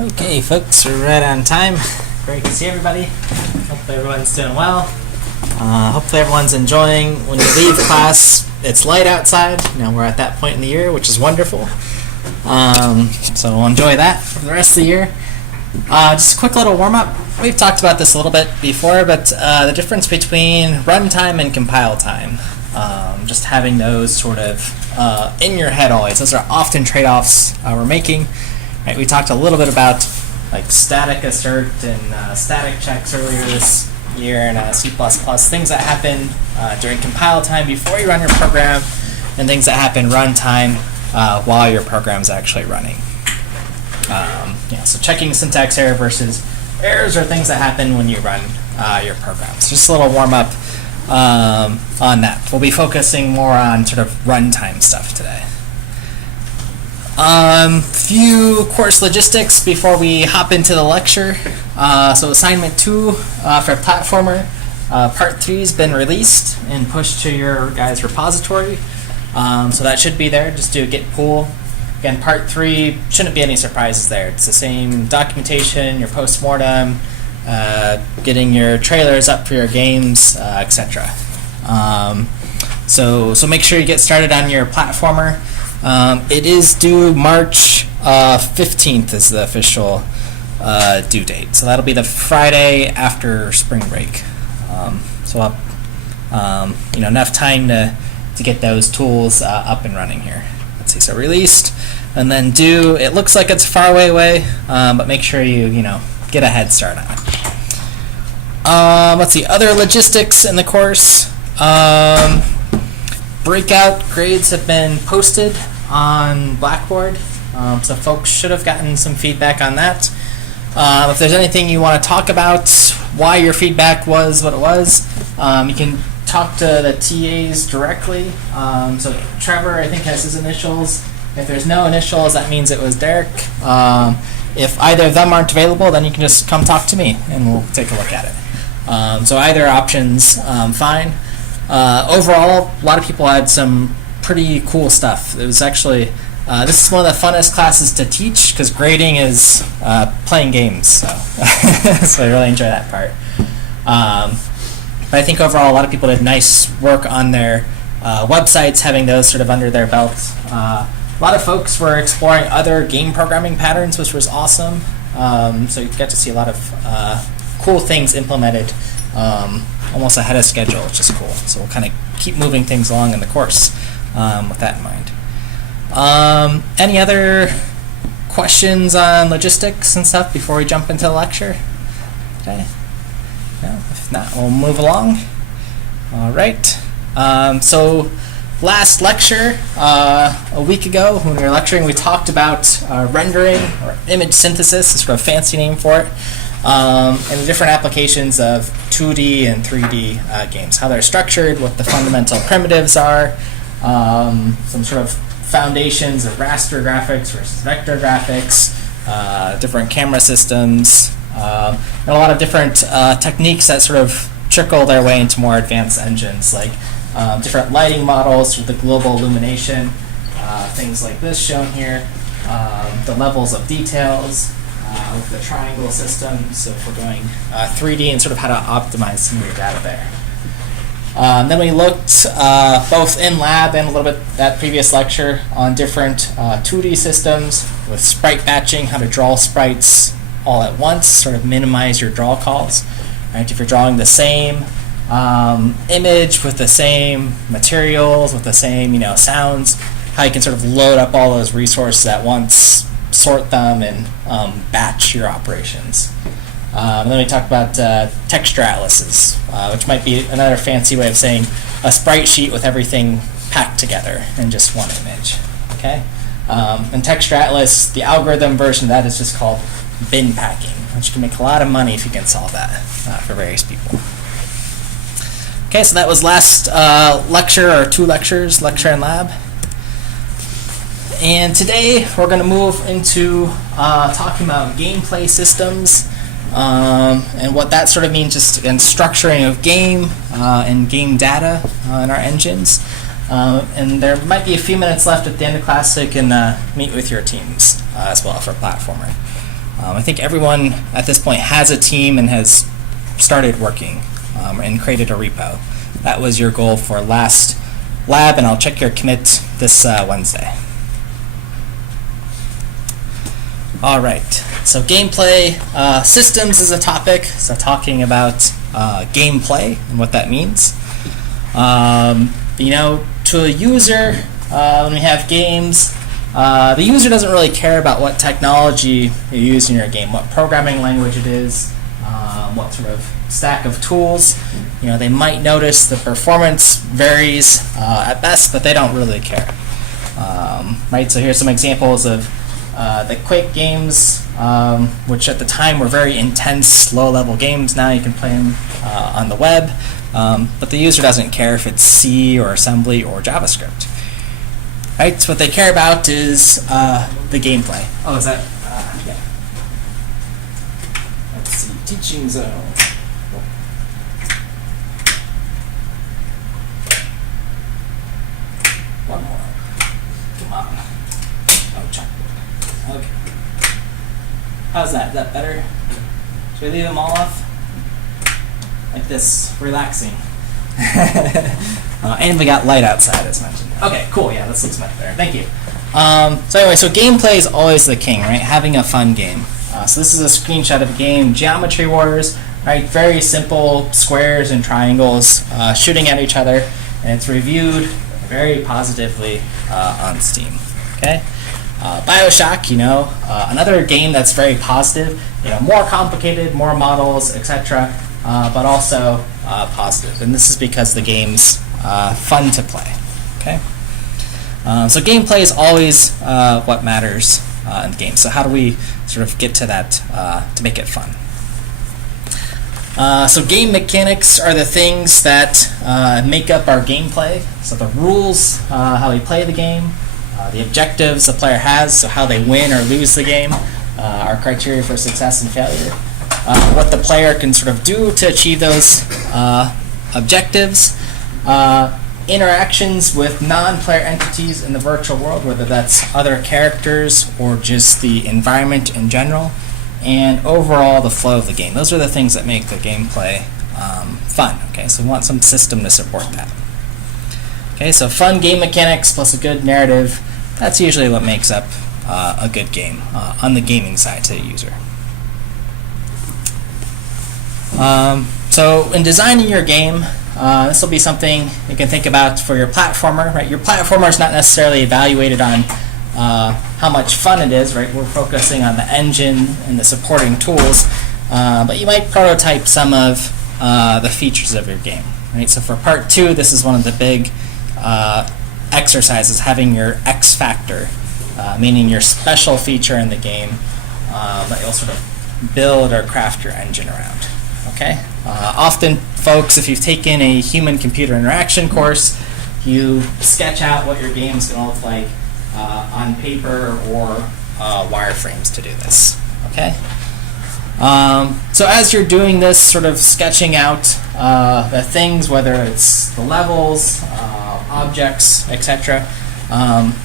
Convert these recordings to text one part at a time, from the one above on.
Okay, folks, we're right on time. Great to see everybody. Hopefully everyone's doing well. Hopefully everyone's enjoying. When you leave class, it's light outside. Now we're at that point in the year, which is wonderful. So we'll enjoy that for the rest of the year. Just a quick little warm-up. We've talked about this a little bit before, but the difference between runtime and compile time. Just having those sort of in your head always. Those are often trade-offs we're making. Right, we talked a little bit about like static assert and static checks earlier this year in C++, things that happen during compile time before you run your program, and things that happen runtime while your program's actually running. So checking syntax error versus errors are things that happen when you run your programs. Just a little warm-up on that. We'll be focusing more on sort of runtime stuff today. Few course logistics before we hop into the lecture. So assignment 2 for platformer, part 3 has been released and pushed to your guys' repository. So that should be there. Just do a git pull. Again, part 3 shouldn't be any surprises there. It's the same documentation, your postmortem, getting your trailers up for your games, etc. So make sure you get started on your platformer. It is due March 15th is the official due date. So that'll be the Friday after spring break. So enough time to get those tools up and running here. Let's see. So released and then due. It looks like it's far away, but make sure you get a head start on it. Let's see. Other logistics in the course. Breakout grades have been posted on Blackboard, so folks should have gotten some feedback on that. If there's anything you want to talk about, why your feedback was what it was, you can talk to the TAs directly. So Trevor, I think, has his initials. If there's no initials, that means it was Derek. If either of them aren't available, then you can just come talk to me and we'll take a look at it. So either option's fine. Overall, a lot of people had some pretty cool stuff. It was actually, this is one of the funnest classes to teach because grading is playing games, so so I really enjoy that part. But I think overall a lot of people did nice work on their websites, having those sort of under their belt. A lot of folks were exploring other game programming patterns, which was awesome. So you get to see a lot of cool things implemented almost ahead of schedule, which is cool. So we'll kind of keep moving things along in the course with that in mind. Any other questions on logistics and stuff before we jump into the lecture? Okay. No, if not, we'll move along. All right. So last lecture, a week ago when we were lecturing, we talked about rendering or image synthesis, is sort of a fancy name for it. And the different applications of 2D and 3D games, how they're structured, what the fundamental primitives are, some sort of foundations of raster graphics versus vector graphics, different camera systems, and a lot of different techniques that sort of trickle their way into more advanced engines, like different lighting models with the global illumination, things like this shown here, the levels of details, with the triangle system, so if we're going 3D and sort of how to optimize some of your data there. Then we looked both in lab and a little bit that previous lecture on different 2D systems with sprite batching, how to draw sprites all at once, sort of minimize your draw calls. Right? If you're drawing the same image with the same materials, with the same sounds, how you can sort of load up all those resources at once, sort them, and batch your operations. And then we talked about texture atlases, which might be another fancy way of saying a sprite sheet with everything packed together in just one image. Okay, and texture atlas, the algorithm version of that is just called bin packing, which can make a lot of money if you can solve that for various people. Okay, so that was last lecture, or 2 lectures, lecture and lab. And today we're going to move into talking about gameplay systems and what that sort of means just in structuring of game and game data in our engines. And there might be a few minutes left at the end of class so you can meet with your teams as well for platforming. I think everyone at this point has a team and has started working and created a repo. That was your goal for last lab, and I'll check your commit this Wednesday. All right, so gameplay systems is a topic, so talking about gameplay and what that means. To a user, when we have games, the user doesn't really care about what technology you use in your game, what programming language it is, what sort of stack of tools. They might notice the performance varies at best, but they don't really care. Right, so here's some examples of the Quake games, which at the time were very intense, low-level games. Now you can play them on the web, but the user doesn't care if it's C or assembly or JavaScript. Right, so what they care about is the gameplay. Oh, is that? Yeah. Let's see, teaching zone. One more. Come on. Oh, chalkboard. Okay. How's that? Is that better? Should we leave them all off? Like this, relaxing. And we got light outside, as mentioned. Okay, cool. Yeah, this looks much better. Thank you. So anyway, so gameplay is always the king, right? Having a fun game. So this is a screenshot of a game, Geometry Wars, right? Very simple squares and triangles shooting at each other, and it's reviewed very positively on Steam. Okay. BioShock, another game that's very positive. More complicated, more models, etc., but also positive. And this is because the game's fun to play. Okay. So gameplay is always what matters in the game. So how do we sort of get to that to make it fun? So game mechanics are the things that make up our gameplay. So the rules, how we play the game, the objectives the player has, so how they win or lose the game, our criteria for success and failure, what the player can sort of do to achieve those objectives, interactions with non-player entities in the virtual world, whether that's other characters or just the environment in general, and overall the flow of the game. Those are the things that make the gameplay fun. Okay, so we want some system to support that. Okay, so fun game mechanics plus a good narrative, that's usually what makes up a good game on the gaming side to the user. So in designing your game, this will be something you can think about for your platformer. Right, your platformer is not necessarily evaluated on how much fun it is. Right, we're focusing on the engine and the supporting tools, but you might prototype some of the features of your game. Right, so for part 2, this is one of the big exercises, having your X factor, meaning your special feature in the game that you'll sort of build or craft your engine around. Okay. Often, folks, if you've taken a human-computer interaction course, you sketch out what your game is going to look like on paper or wireframes to do this. Okay. So as you're doing this, sort of sketching out the things, whether it's the levels, objects, etc.,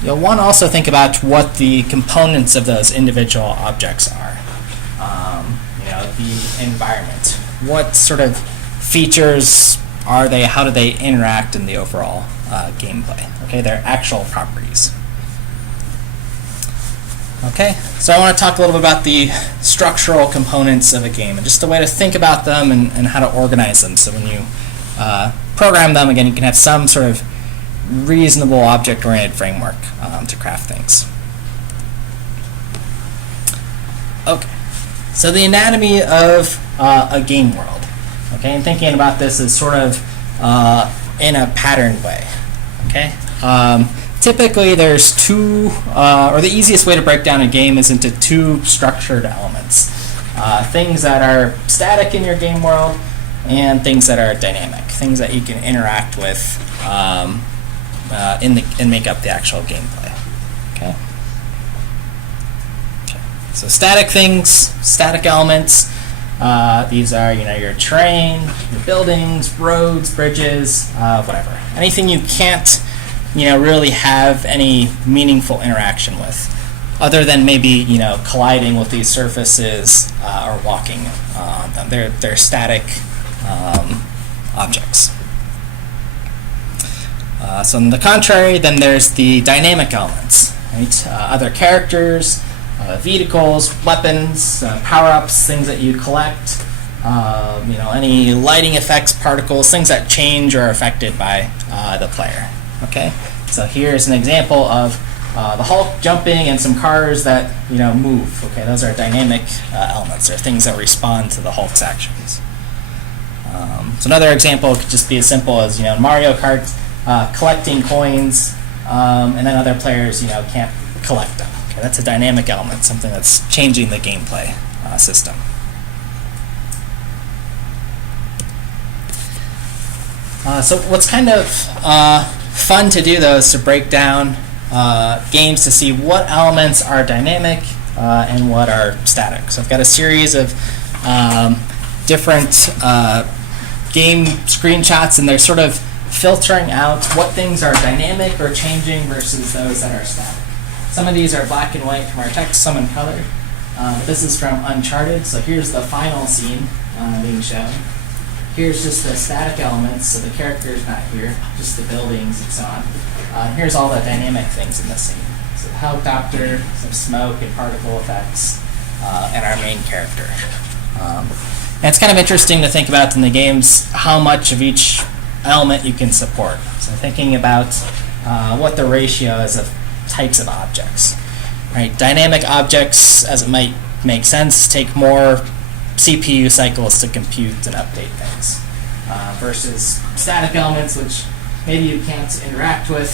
you'll want to also think about what the components of those individual objects are. The environment. What sort of features are they? How do they interact in the overall gameplay? Okay, their actual properties. Okay, so I want to talk a little bit about the structural components of a game and just a way to think about them and how to organize them. So when you program them, again, you can have some sort of reasonable object-oriented framework to craft things. Okay, so the anatomy of a game world. Okay, and thinking about this as sort of in a patterned way. Okay. Typically, there's two, or the easiest way to break down a game is into two structured elements. Things that are static in your game world and things that are dynamic, things that you can interact with and make up the actual gameplay. Okay. So static things, static elements, these are your terrain, your buildings, roads, bridges, whatever. Anything you can't really have any meaningful interaction with. other than maybe colliding with these surfaces or walking on them. They're static objects. So on the contrary, then there's the dynamic elements, right? Other characters, vehicles, weapons, power-ups, things that you collect, any lighting effects, particles, things that change or are affected by the player. Okay, so here's an example of the Hulk jumping and some cars that move. Okay, those are dynamic elements. They're things that respond to the Hulk's actions. So another example could just be as simple as Mario Kart, collecting coins, and then other players can't collect them. Okay, that's a dynamic element, something that's changing the gameplay system. So what's kind of fun to do though is to break down games to see what elements are dynamic and what are static. So I've got a series of different game screenshots, and they're sort of filtering out what things are dynamic or changing versus those that are static. Some of these are black and white from our text, some in color. This is from Uncharted, so here's the final scene being shown. Here's just the static elements, so the character's not here, just the buildings and so on. Here's all the dynamic things in the scene. So the helicopter, some smoke and particle effects, and our main character. And it's kind of interesting to think about in the games how much of each element you can support. So thinking about what the ratio is of types of objects. Right? Dynamic objects, as it might make sense, take more CPU cycles to compute and update things versus static elements, which maybe you can't interact with.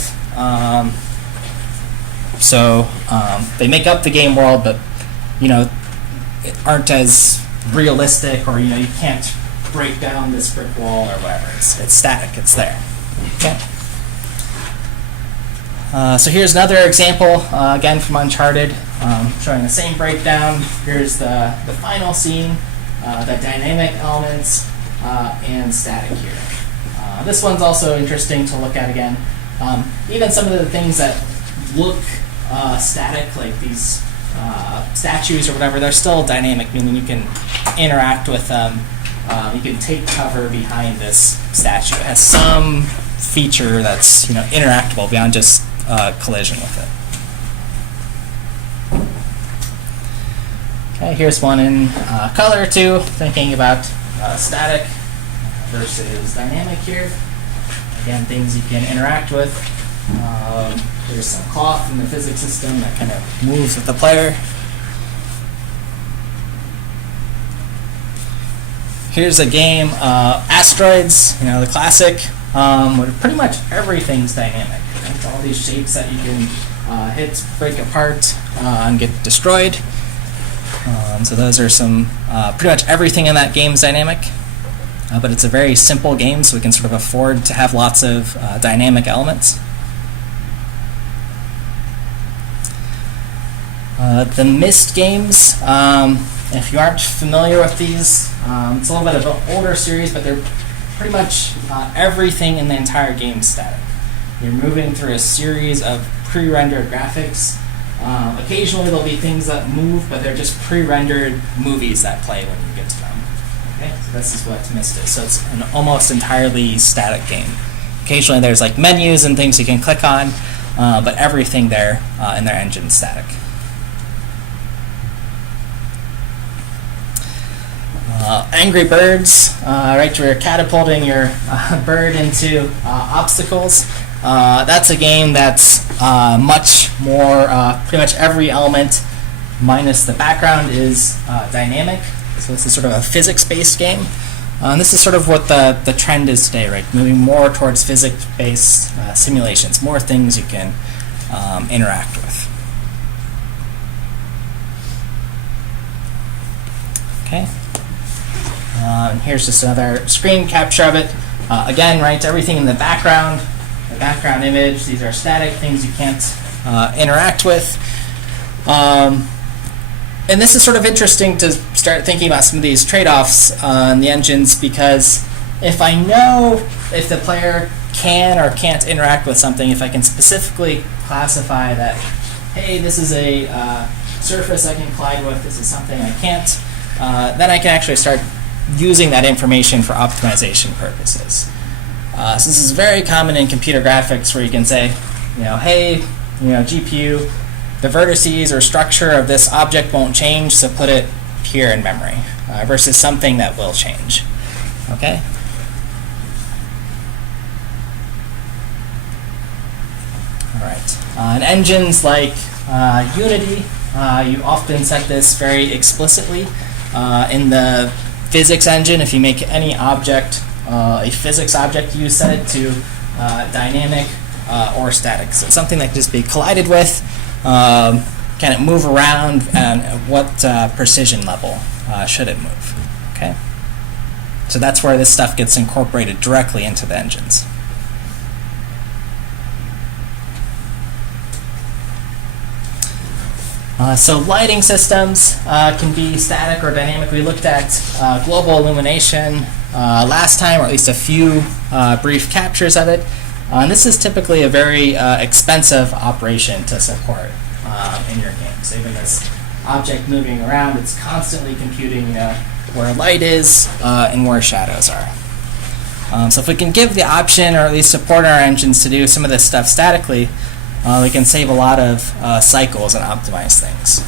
So they make up the game world, but aren't as realistic, or you can't break down this brick wall or whatever. It's static. It's there. Okay. So here's another example, again from Uncharted, showing the same breakdown. Here's the final scene, the dynamic elements, and static here. This one's also interesting to look at again. Even some of the things that look static, like these statues or whatever, they're still dynamic, meaning you can interact with them. You can take cover behind this statue. It has some feature that's interactable beyond just collision with it. Okay, here's one in color too, thinking about static versus dynamic here. Again, things you can interact with. There's some cloth in the physics system that kind of moves with the player. Here's a game, Asteroids, the classic, where pretty much everything's dynamic. Right? All these shapes that you can hit, break apart, and get destroyed. So those are some, pretty much everything in that game is dynamic. But it's a very simple game, so we can sort of afford to have lots of dynamic elements. The Myst games, if you aren't familiar with these, it's a little bit of an older series, but they're pretty much everything in the entire game is static. You're moving through a series of pre-rendered graphics. Occasionally there'll be things that move, but they're just pre-rendered movies that play when you get to them. Okay, so this is what Myst is. So it's an almost entirely static game. Occasionally there's like menus and things you can click on, but everything there in their engine is static. Angry Birds, right, where you're catapulting your bird into obstacles. That's a game that's much more, pretty much every element minus the background is dynamic. So this is sort of a physics-based game. And this is sort of what the trend is today, right? Moving more towards physics-based simulations, more things you can interact with. Okay. And here's just another screen capture of it. Again, right, everything in the background image, these are static things you can't interact with. And this is sort of interesting to start thinking about some of these trade-offs in the engines, because if I know if the player can or can't interact with something, if I can specifically classify that hey, this is a surface I can collide with, this is something I can't, then I can actually start using that information for optimization purposes. So this is very common in computer graphics where you can say, hey, GPU, the vertices or structure of this object won't change, so put it here in memory, versus something that will change. Okay? All right. In engines like Unity, you often set this very explicitly. In the physics engine, if you make any object a physics object, you set it to dynamic or static. So it's something that can just be collided with. Can it move around, and at what precision level should it move? Okay. So that's where this stuff gets incorporated directly into the engines. So lighting systems can be static or dynamic. We looked at global illumination last time, or at least a few brief captures of it. And this is typically a very expensive operation to support in your game. So even this object moving around, it's constantly computing where light is and where shadows are. So if we can give the option, or at least support our engines to do some of this stuff statically, we can save a lot of cycles and optimize things.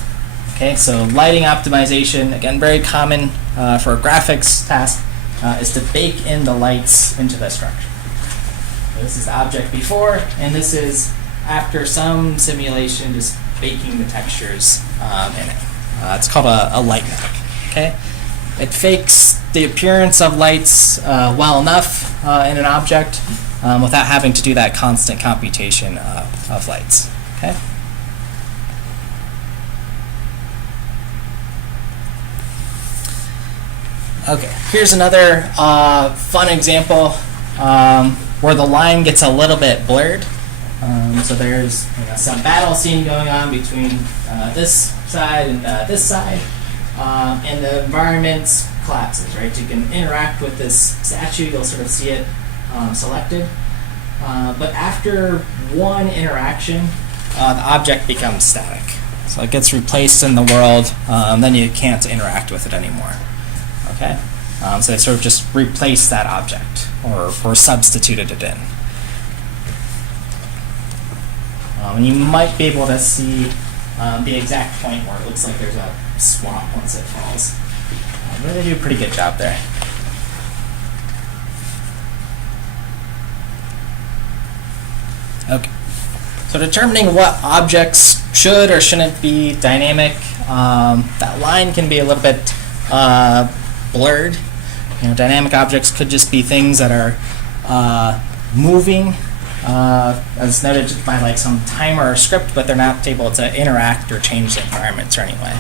Okay, so lighting optimization, again, very common for a graphics task, is to bake in the lights into the structure. So this is the object before, and this is after some simulation, just baking the textures in it. It's called a light map. Okay, it fakes the appearance of lights well enough in an object without having to do that constant computation of lights. Okay. Okay, here's another fun example where the line gets a little bit blurred. So there's some battle scene going on between this side and this side, and the environment collapses, right? You can interact with this statue, you'll sort of see it selected. But after one interaction, the object becomes static. So it gets replaced in the world, then you can't interact with it anymore. Okay? So they sort of just replace that object, or substituted it in. And you might be able to see the exact point where it looks like there's a swamp once it falls. They do a pretty good job there. Okay. So determining what objects should or shouldn't be dynamic, that line can be a little bit blurred. Dynamic objects could just be things that are moving, as noted by like some timer or script, but they're not able to interact or change the environments or any way.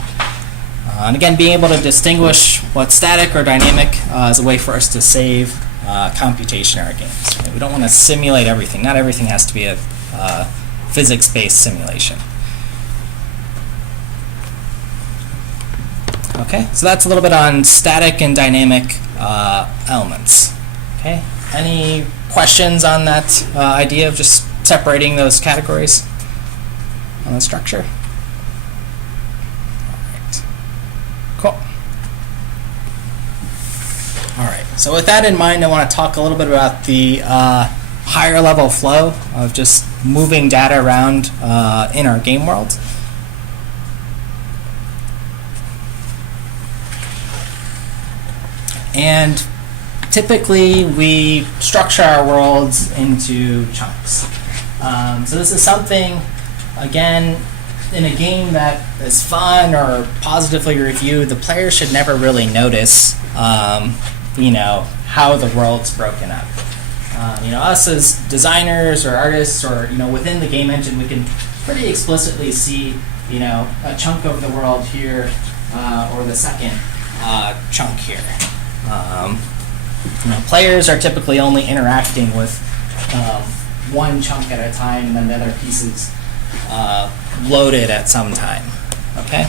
And again, being able to distinguish what's static or dynamic is a way for us to save computation in our games. We don't want to simulate everything. Not everything has to be a physics-based simulation. Okay, so that's a little bit on static and dynamic elements. Okay, any questions on that idea of just separating those categories on the structure? Cool. All right, so with that in mind, I want to talk a little bit about the higher level flow of just moving data around in our game world. And typically we structure our worlds into chunks. So this is something, again, in a game that is fun or positively reviewed, the player should never really notice, how the world's broken up. Us as designers or artists or, within the game engine, we can pretty explicitly see, a chunk of the world here or the second chunk here. Players are typically only interacting with one chunk at a time, and then the other pieces loaded at some time. Okay,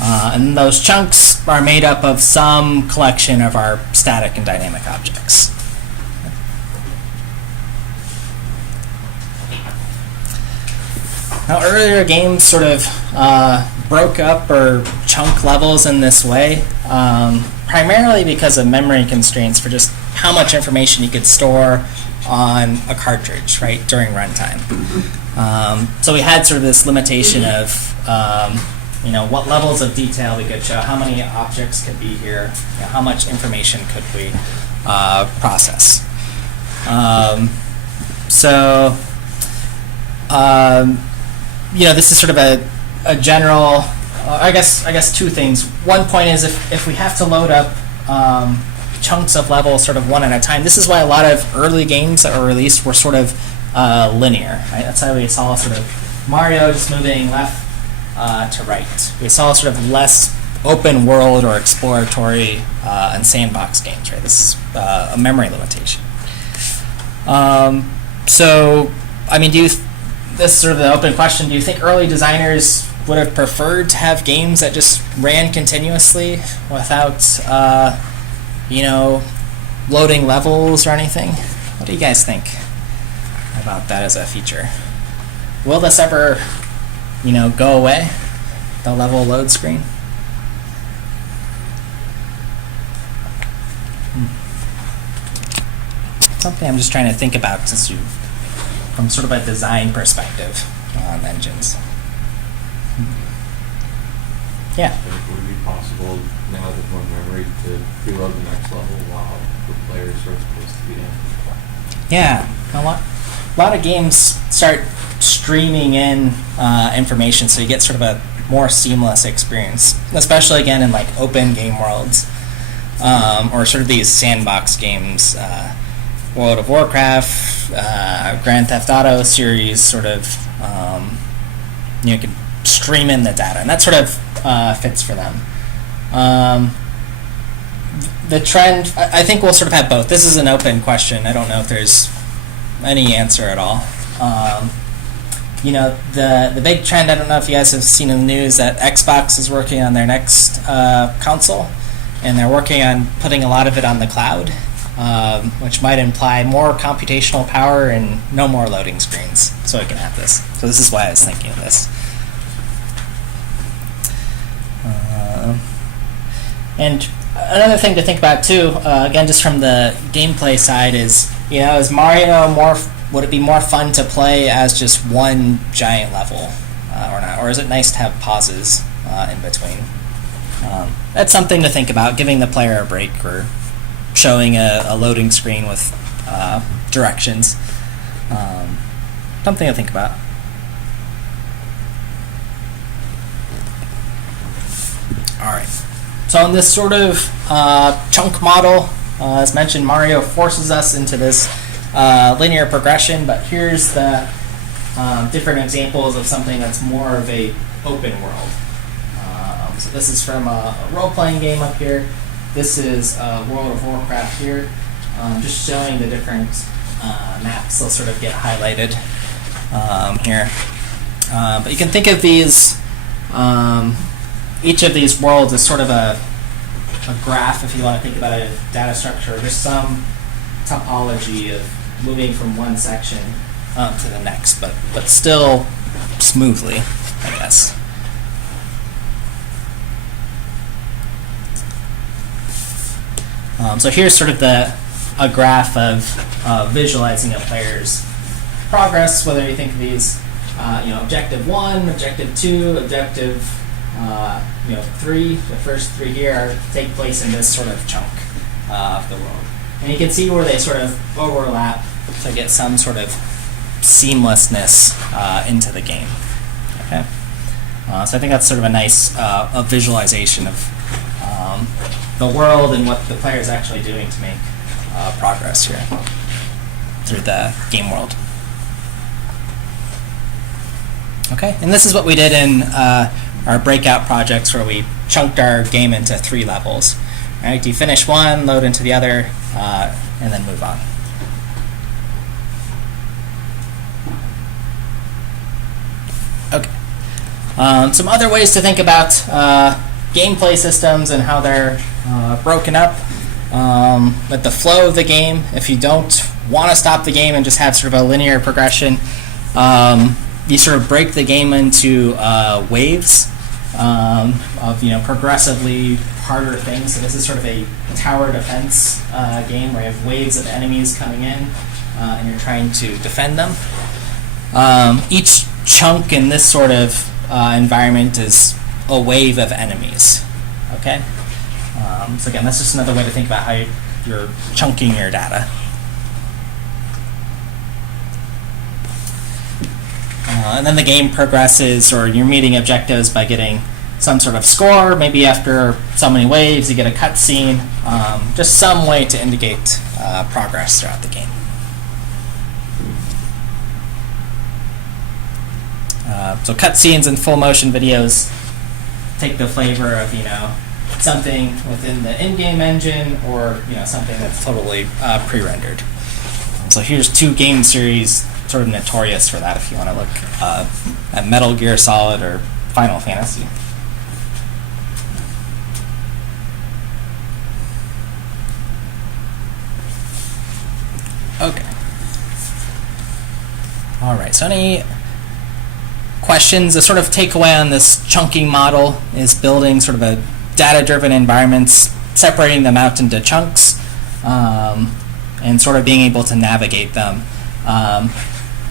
and those chunks are made up of some collection of our static and dynamic objects. Now, earlier games sort of broke up or chunk levels in this way, primarily because of memory constraints for just how much information you could store on a cartridge, right, during runtime. So we had sort of this limitation of, what levels of detail we could show, how many objects could be here, how much information could we process. This is sort of a general, I guess two things. One point is if we have to load up chunks of level sort of one at a time, this is why a lot of early games that were released were sort of linear, right? That's why we saw sort of Mario just moving left to right. We saw sort of less open world or exploratory and sandbox games, right? This is a memory limitation. This is sort of the open question. Do you think early designers would have preferred to have games that just ran continuously without, loading levels or anything? What do you guys think about that as a feature? Will this ever, go away, the level load screen? Something I'm just trying to think about from sort of a design perspective on engines. Yeah. Would it be possible now with more memory to preload the next level while the players are supposed to be in? Yeah, a lot of games start streaming in information, so you get sort of a more seamless experience, especially again in like open game worlds or sort of these sandbox games. World of Warcraft, Grand Theft Auto series, sort of, you can stream in the data, and that sort of fits for them. The trend, I think we'll sort of have both. This is an open question. I don't know if there's any answer at all. The big trend, I don't know if you guys have seen in the news that Xbox is working on their next console, and they're working on putting a lot of it on the cloud. Which might imply more computational power and no more loading screens, so it can have this. So this is why I was thinking of this. And another thing to think about too, again, just from the gameplay side, is is Mario would it be more fun to play as just one giant level, or not? Or is it nice to have pauses in between? That's something to think about, giving the player a break or showing a loading screen with directions. Something to think about. All right. So in this sort of chunk model, as mentioned, Mario forces us into this linear progression, but here's the different examples of something that's more of a open world. So this is from a role-playing game up here. This is World of Warcraft here, just showing the different maps. They'll sort of get highlighted here. But you can think of these, each of these worlds as sort of a graph, if you want to think about a data structure. There's some topology of moving from one section to the next, but still smoothly, I guess. So here's sort of a graph of visualizing a player's progress, whether you think of these, objective 1, objective 2, objective 3. The first 3 here take place in this sort of chunk of the world. And you can see where they sort of overlap to get some sort of seamlessness into the game. Okay, so I think that's sort of a nice visualization of the world and what the player is actually doing to make progress here through the game world. Okay, and this is what we did in our breakout projects, where we chunked our game into 3 levels. Right? You finish one, load into the other, and then move on. Okay. Some other ways to think about gameplay systems and how they're broken up. With the flow of the game, if you don't want to stop the game and just have sort of a linear progression, you sort of break the game into waves of progressively harder things. So this is sort of a tower defense game where you have waves of enemies coming in, and you're trying to defend them. Each chunk in this sort of environment is a wave of enemies. Okay. So again, that's just another way to think about how you're chunking your data. And then the game progresses, or you're meeting objectives by getting some sort of score. Maybe after so many waves, you get a cutscene. Just some way to indicate progress throughout the game. So cutscenes and full motion videos take the flavor of something within the in-game engine, or something that's totally pre-rendered. So here's two game series sort of notorious for that if you want to look at Metal Gear Solid or Final Fantasy. Okay. All right, so any questions? The sort of takeaway on this chunking model is building sort of a data-driven environments, separating them out into chunks, and sort of being able to navigate them.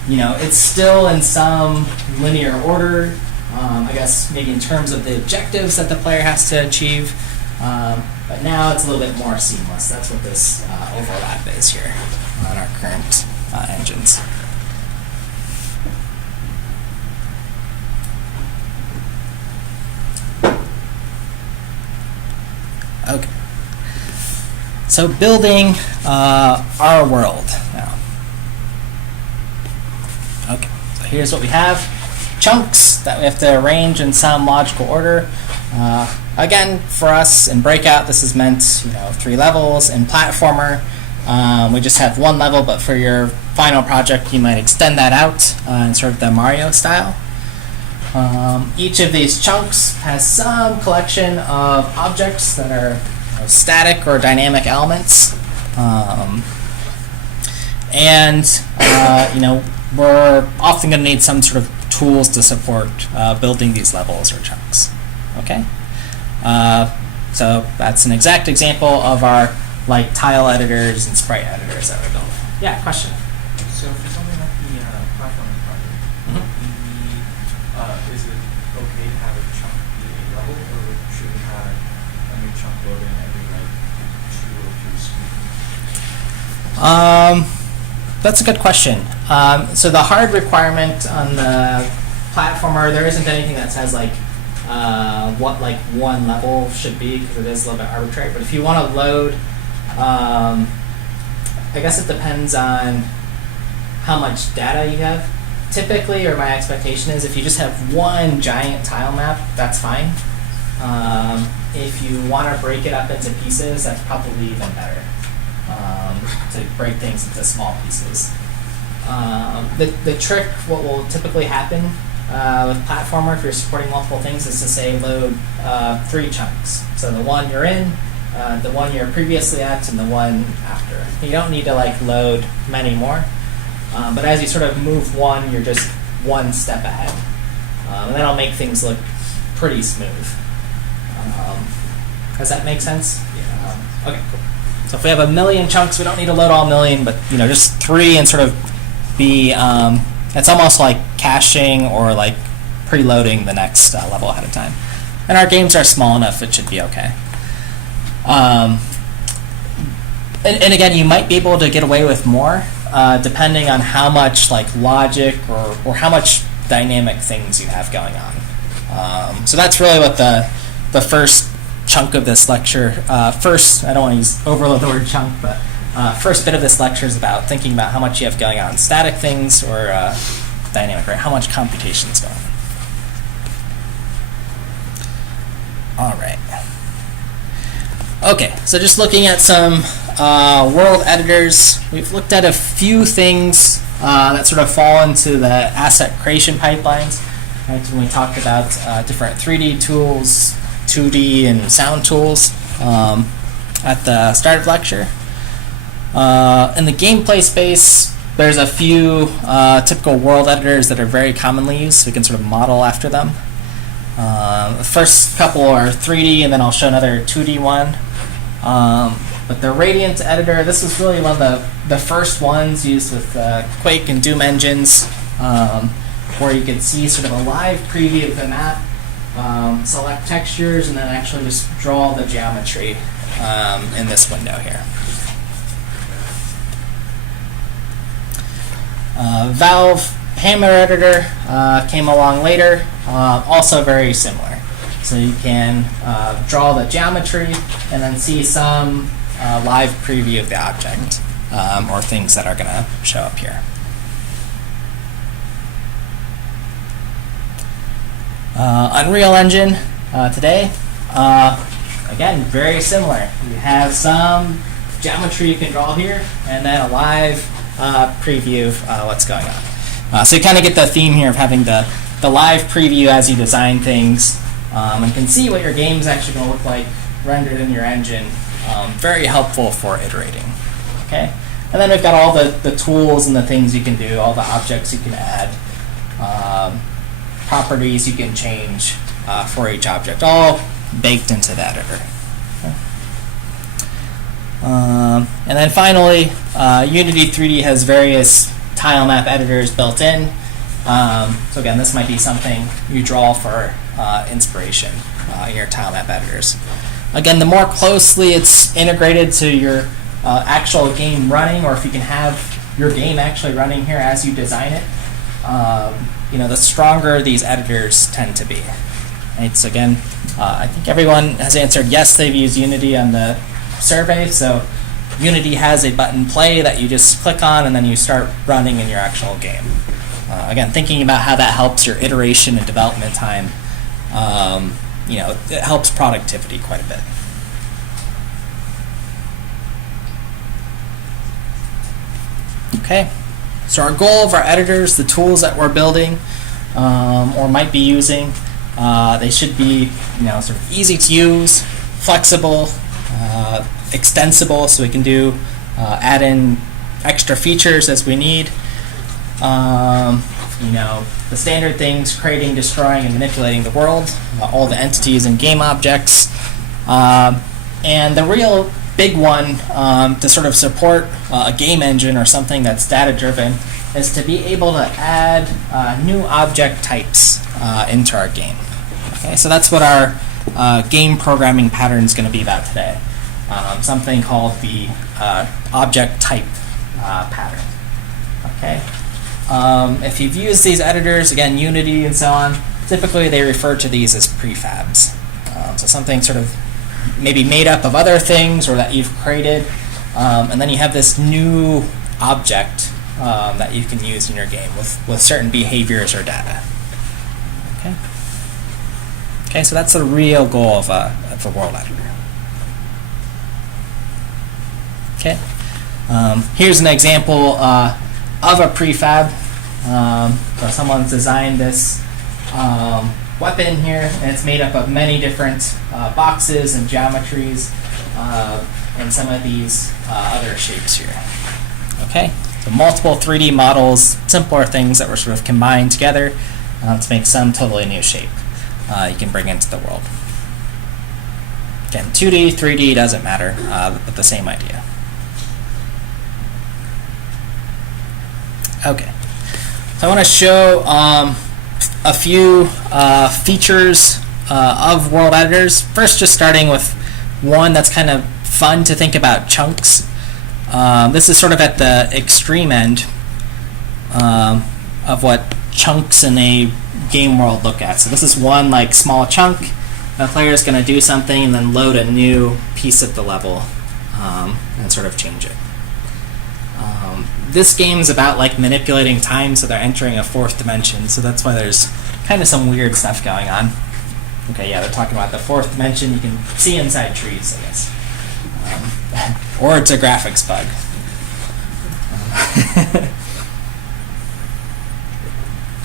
It's still in some linear order, I guess maybe in terms of the objectives that the player has to achieve, but now it's a little bit more seamless. That's what this overlap is here on our current engines. Okay. So building our world now. Okay, so here's what we have. Chunks that we have to arrange in some logical order. Again, for us in Breakout, this is meant 3 levels. In Platformer, we just have 1 level, but for your final project, you might extend that out in sort of the Mario style. Each of these chunks has some collection of objects that are static or dynamic elements, we're often going to need some sort of tools to support building these levels or chunks. Okay, so that's an exact example of our tile editors and sprite editors that we built. Yeah, question. So for something like the platforming project, is it okay to have a chunk be a level, or should we have a new chunk loaded in every 2 or 3 screens? That's a good question. So the hard requirement on the platformer, there isn't anything that says what 1 level should be, because it is a little bit arbitrary. But if you want to load, I guess it depends on how much data you have. Typically, or my expectation is, if you just have 1 giant tile map, that's fine. If you want to break it up into pieces, that's probably even better, to break things into small pieces. The trick, what will typically happen with Platformer, if you're supporting multiple things, is to say load 3 chunks. So the one you're in, the one you're previously at, and the one after. You don't need to load many more, but as you sort of move one, you're just 1 step ahead, and that'll make things look pretty smooth. Does that make sense? Yeah. Okay, cool. So if we have 1,000,000 chunks, we don't need to load all 1,000,000, but just 3, and sort of be. It's almost like caching or preloading the next level ahead of time. And our games are small enough; it should be okay. And again, you might be able to get away with more, depending on how much logic or how much dynamic things you have going on. So that's really what the first chunk of this lecture, first, I don't want to overload the word chunk, but first bit of this lecture is about thinking about how much you have going on, static things or dynamic, right? How much computation is going on. All right. Okay, so just looking at some world editors, we've looked at a few things that sort of fall into the asset creation pipelines. Right, when we talked about different 3D tools, 2D and sound tools at the start of lecture. In the gameplay space, There's a few typical world editors that are very commonly used, so we can sort of model after them. The first couple are 3D, and then I'll show another 2D one. But the Radiant editor, this was really one of the first ones used with Quake and Doom engines, where you could see sort of a live preview of the map, select textures, and then actually just draw the geometry in this window here. Valve Hammer Editor came along later, also very similar. So you can draw the geometry and then see some live preview of the object or things that are going to show up here. Unreal Engine today, again, very similar. You have some geometry you can draw here and then a live preview of what's going on. So you kind of get the theme here of having the live preview as you design things, and can see what your game's actually going to look like rendered in your engine. Very helpful for iterating. Okay, and then we've got all the tools and the things you can do, all the objects you can add, properties you can change for each object, all baked into the editor. And then finally, Unity 3D has various tile map editors built in. So again, this might be something you draw for inspiration in your tile map editors. Again, the more closely it's integrated to your actual game running, or if you can have your game actually running here as you design it, the stronger these editors tend to be. Right? So again, I think everyone has answered yes, they've used Unity on the survey. So Unity has a button play that you just click on and then you start running in your actual game. Again, thinking about how that helps your iteration and development time, it helps productivity quite a bit. Okay, so our goal of our editors, the tools that we're building or might be using, they should be sort of easy to use, flexible, extensible, so we can do add in extra features as we need. The standard things: creating, destroying, and manipulating the world, all the entities and game objects. And the real big one to sort of support a game engine or something that's data-driven is to be able to add new object types into our game. Okay, so that's what our game programming pattern is going to be about today. Something called the object type pattern. Okay. If you've used these editors, again, Unity and so on, typically they refer to these as prefabs. So something sort of maybe made up of other things or that you've created, and then you have this new object that you can use in your game with certain behaviors or data. Okay. Okay, so that's the real goal of a world editor. Okay. Here's an example of a prefab. So someone's designed this weapon here, and it's made up of many different boxes and geometries and some of these other shapes here. Okay, so multiple 3D models, simpler things that were sort of combined together to make some totally new shape you can bring into the world. Again, 2D, 3D, doesn't matter, but the same idea. Okay, so I want to show a few features of world editors. First, just starting with one that's kind of fun to think about: chunks. This is sort of at the extreme end of what chunks in a game world look at. So this is one small chunk. The player is going to do something and then load a new piece of the level and sort of change it. This game is about manipulating time, so they're entering a fourth dimension, so that's why there's kind of some weird stuff going on. Okay, yeah, they're talking about the fourth dimension. You can see inside trees, I guess. Or it's a graphics bug.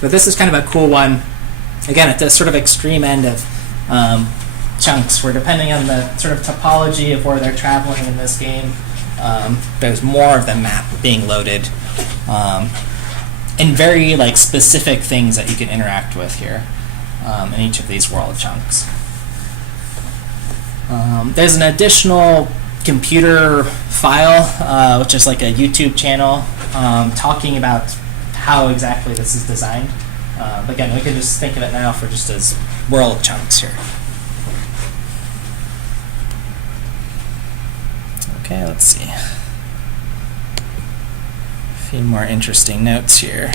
But this is kind of a cool one. Again, at the sort of extreme end of chunks, where depending on the sort of topology of where they're traveling in this game, there's more of the map being loaded and very like specific things that you can interact with here in each of these world chunks. There's an additional computer file, which is like a YouTube channel talking about how exactly this is designed. But again, we can just think of it now for just as world chunks here. Okay, let's see. A few more interesting notes here.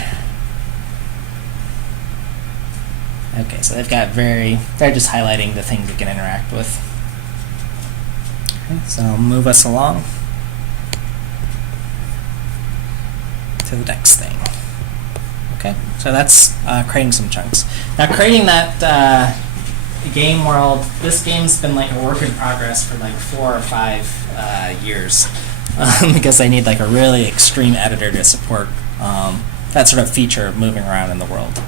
Okay, so they've got they're just highlighting the things you can interact with. Okay, so I'll move us along to the next thing. Okay, so that's creating some chunks. Now creating that game world, this game's been like a work in progress for like 4 or 5 years because they need like a really extreme editor to support that sort of feature of moving around in the world.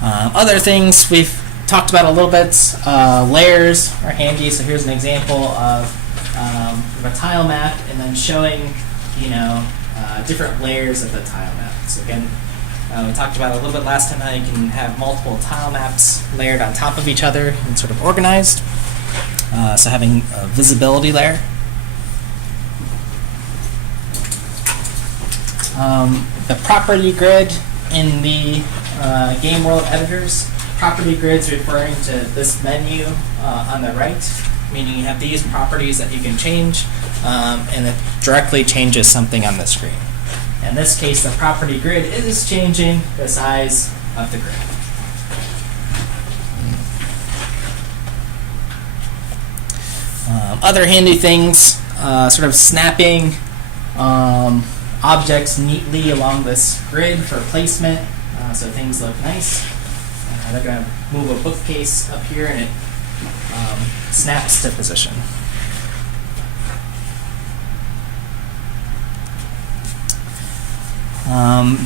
Other things we've talked about a little bit, layers are handy. So here's an example of a tile map and then showing, different layers of the tile map. So again, we talked about a little bit last time how you can have multiple tile maps layered on top of each other and sort of organized. So having a visibility layer. The property grid in the game world editors. Property grids referring to this menu on the right, meaning you have these properties that you can change, and it directly changes something on the screen. In this case, the property grid is changing the size of the grid. Other handy things, sort of snapping objects neatly along this grid for placement, so things look nice. They're going to move a bookcase up here and it snaps to position.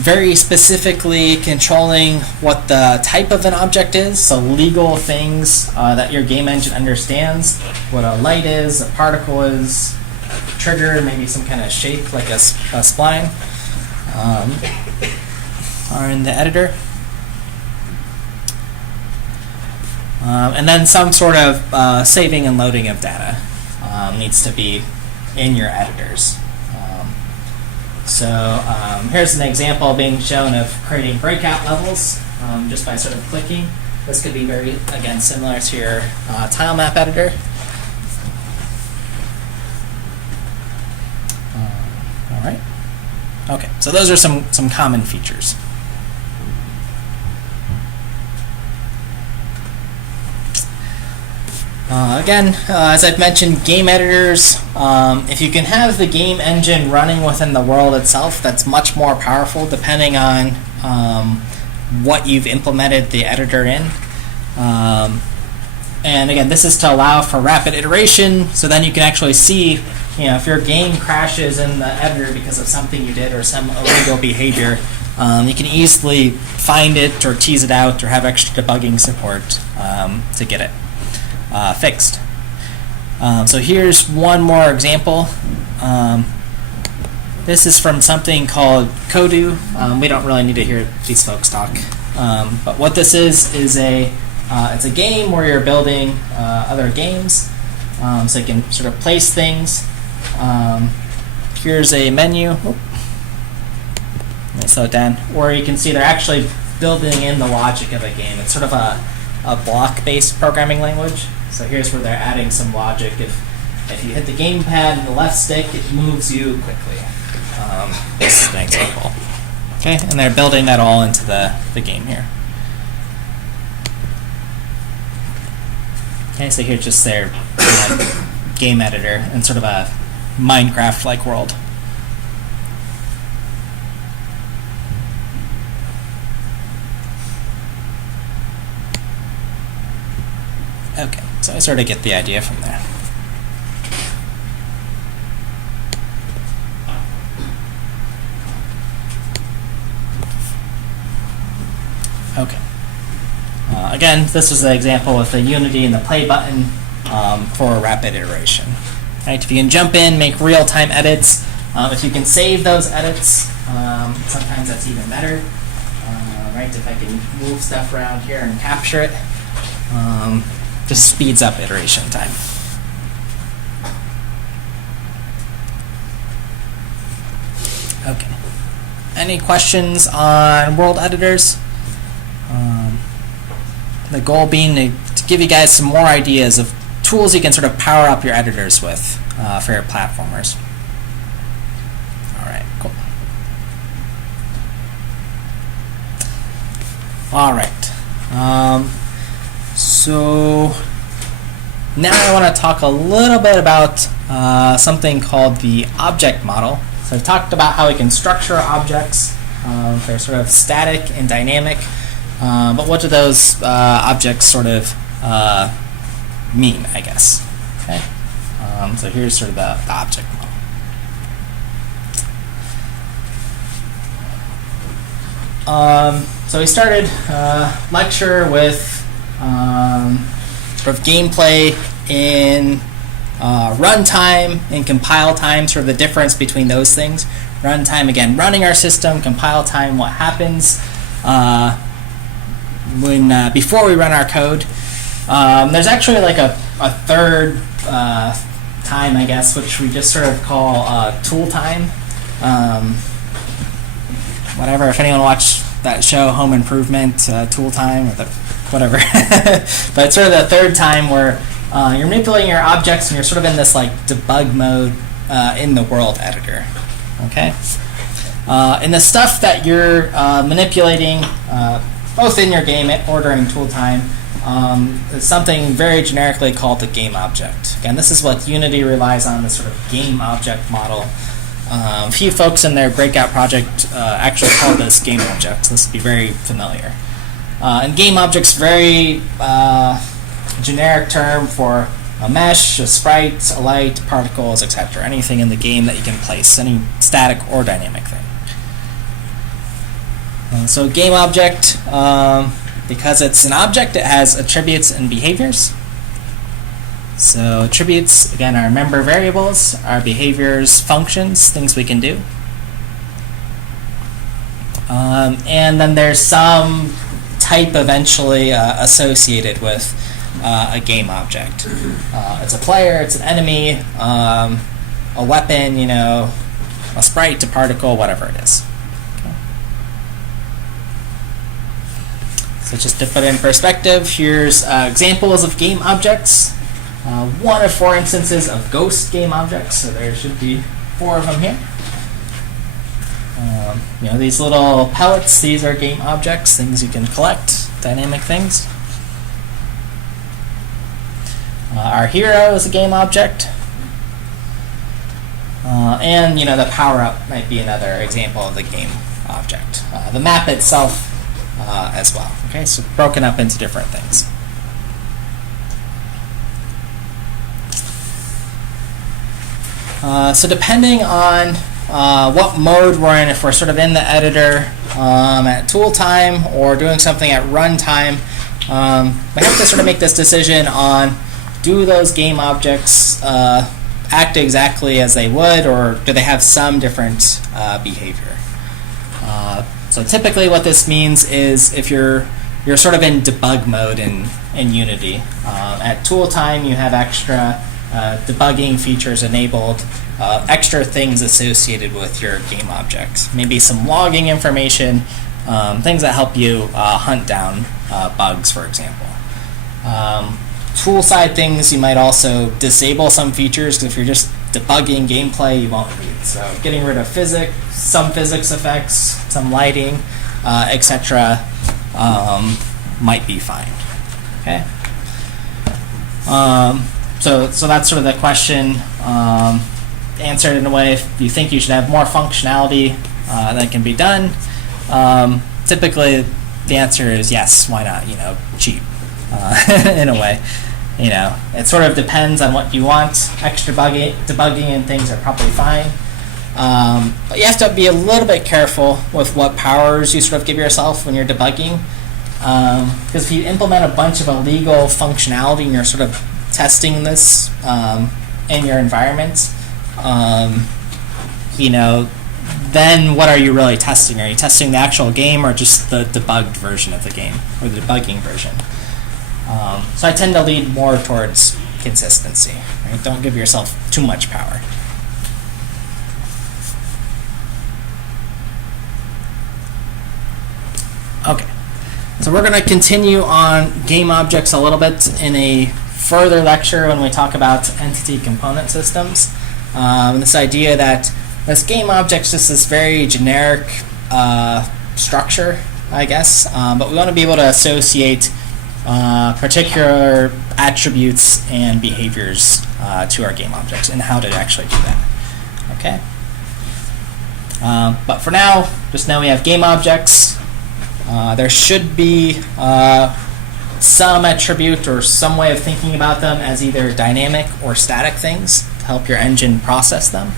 Very specifically controlling what the type of an object is, so legal things that your game engine understands, what a light is, a particle is, a trigger, maybe some kind of shape like a spline, are in the editor. And then some sort of saving and loading of data needs to be in your editors. Here's an example being shown of creating breakout levels just by sort of clicking. This could be very, again, similar to your tile map editor. All right. Okay, so those are some common features. Again, as I've mentioned, game editors, if you can have the game engine running within the world itself, that's much more powerful depending on what you've implemented the editor in. And again, this is to allow for rapid iteration, so then you can actually see, if your game crashes in the editor because of something you did or some illegal behavior, you can easily find it or tease it out or have extra debugging support to get it fixed. So here's one more example. This is from something called Kodu. We don't really need to hear these folks talk. But what this is it's a game where you're building other games. So you can sort of place things. Here's a menu. Let me slow it down. Where you can see they're actually building in the logic of a game. It's sort of a block-based programming language. So here's where they're adding some logic. If you hit the gamepad and the left stick, it moves you quickly. This is an example. Okay, and they're building that all into the game here. Okay, so here's just their game editor in sort of a Minecraft-like world. Okay, so I sort of get the idea from there. Okay. Again, this is an example with the Unity and the play button for rapid iteration. Right, if you can jump in, make real-time edits, If you can save those edits, sometimes that's even better. Right, if I can move stuff around here and capture it, just speeds up iteration time. Okay. Any questions on world editors? The goal being to give you guys some more ideas of tools you can sort of power up your editors with for your platformers. All right, cool. All right. So now I want to talk a little bit about something called the object model. So I talked about how we can structure objects. They're sort of static and dynamic. But what do those objects sort of mean, I guess? Okay. So here's sort of the object model. So we started lecture with sort of gameplay in runtime and compile time, sort of the difference between those things. Runtime, again, running our system. Compile time, what happens when before we run our code. There's actually like a third time, I guess, which we just sort of call tool time. Whatever, if anyone watched that show, Home Improvement, Tool Time, or whatever. But it's sort of the third time where you're manipulating your objects and you're sort of in this like debug mode in the world editor. Okay? And the stuff that you're manipulating, both in your game and ordering tool time, is something very generically called the game object. Again, this is what Unity relies on, this sort of game object model. A few folks in their breakout project actually call this game object. This would be very familiar. And game object's very generic term for a mesh, a sprite, a light, particles, etc. Anything in the game that you can place, any static or dynamic thing. So game object, because it's an object, it has attributes and behaviors. So attributes, again, are member variables, are behaviors, functions, things we can do. And then there's some type eventually associated with a game object. It's a player, it's an enemy, a weapon, a sprite, a particle, whatever it is. Okay. So just to put it in perspective, here's examples of game objects. One of 4 instances of ghost game objects, so there should be 4 of them here. These little pellets, these are game objects, things you can collect, dynamic things. Our hero is a game object. And, the power-up might be another example of the game object. The map itself as well. Okay, so broken up into different things. So depending on what mode we're in, if we're sort of in the editor at tool time or doing something at runtime, we have to sort of make this decision on, do those game objects act exactly as they would, or do they have some different behavior? So typically what this means is if you're sort of in debug mode in Unity. At tool time you have extra debugging features enabled, extra things associated with your game object. Maybe some logging information, things that help you hunt down bugs, for example. Tool side things, you might also disable some features, because if you're just debugging gameplay, you won't need. So getting rid of some physics effects, some lighting, etc. Might be fine. Okay. So that's sort of the question answered in a way. If you think you should have more functionality that can be done, typically the answer is yes. Why not? Cheap in a way. It sort of depends on what you want. Extra debugging and things are probably fine. But you have to be a little bit careful with what powers you sort of give yourself when you're debugging. Because if you implement a bunch of illegal functionality and you're sort of testing this in your environment, then what are you really testing? Are you testing the actual game or just the debugged version of the game, or the debugging version? So I tend to lead more towards consistency. Right? Don't give yourself too much power. Okay, so we're going to continue on game objects a little bit in a further lecture when we talk about entity component systems. This idea that this game object is just this very generic structure, I guess, but we want to be able to associate particular attributes and behaviors to our game objects and how to actually do that. Okay. But for now, just know we have game objects. There should be some attribute or some way of thinking about them as either dynamic or static things to help your engine process them.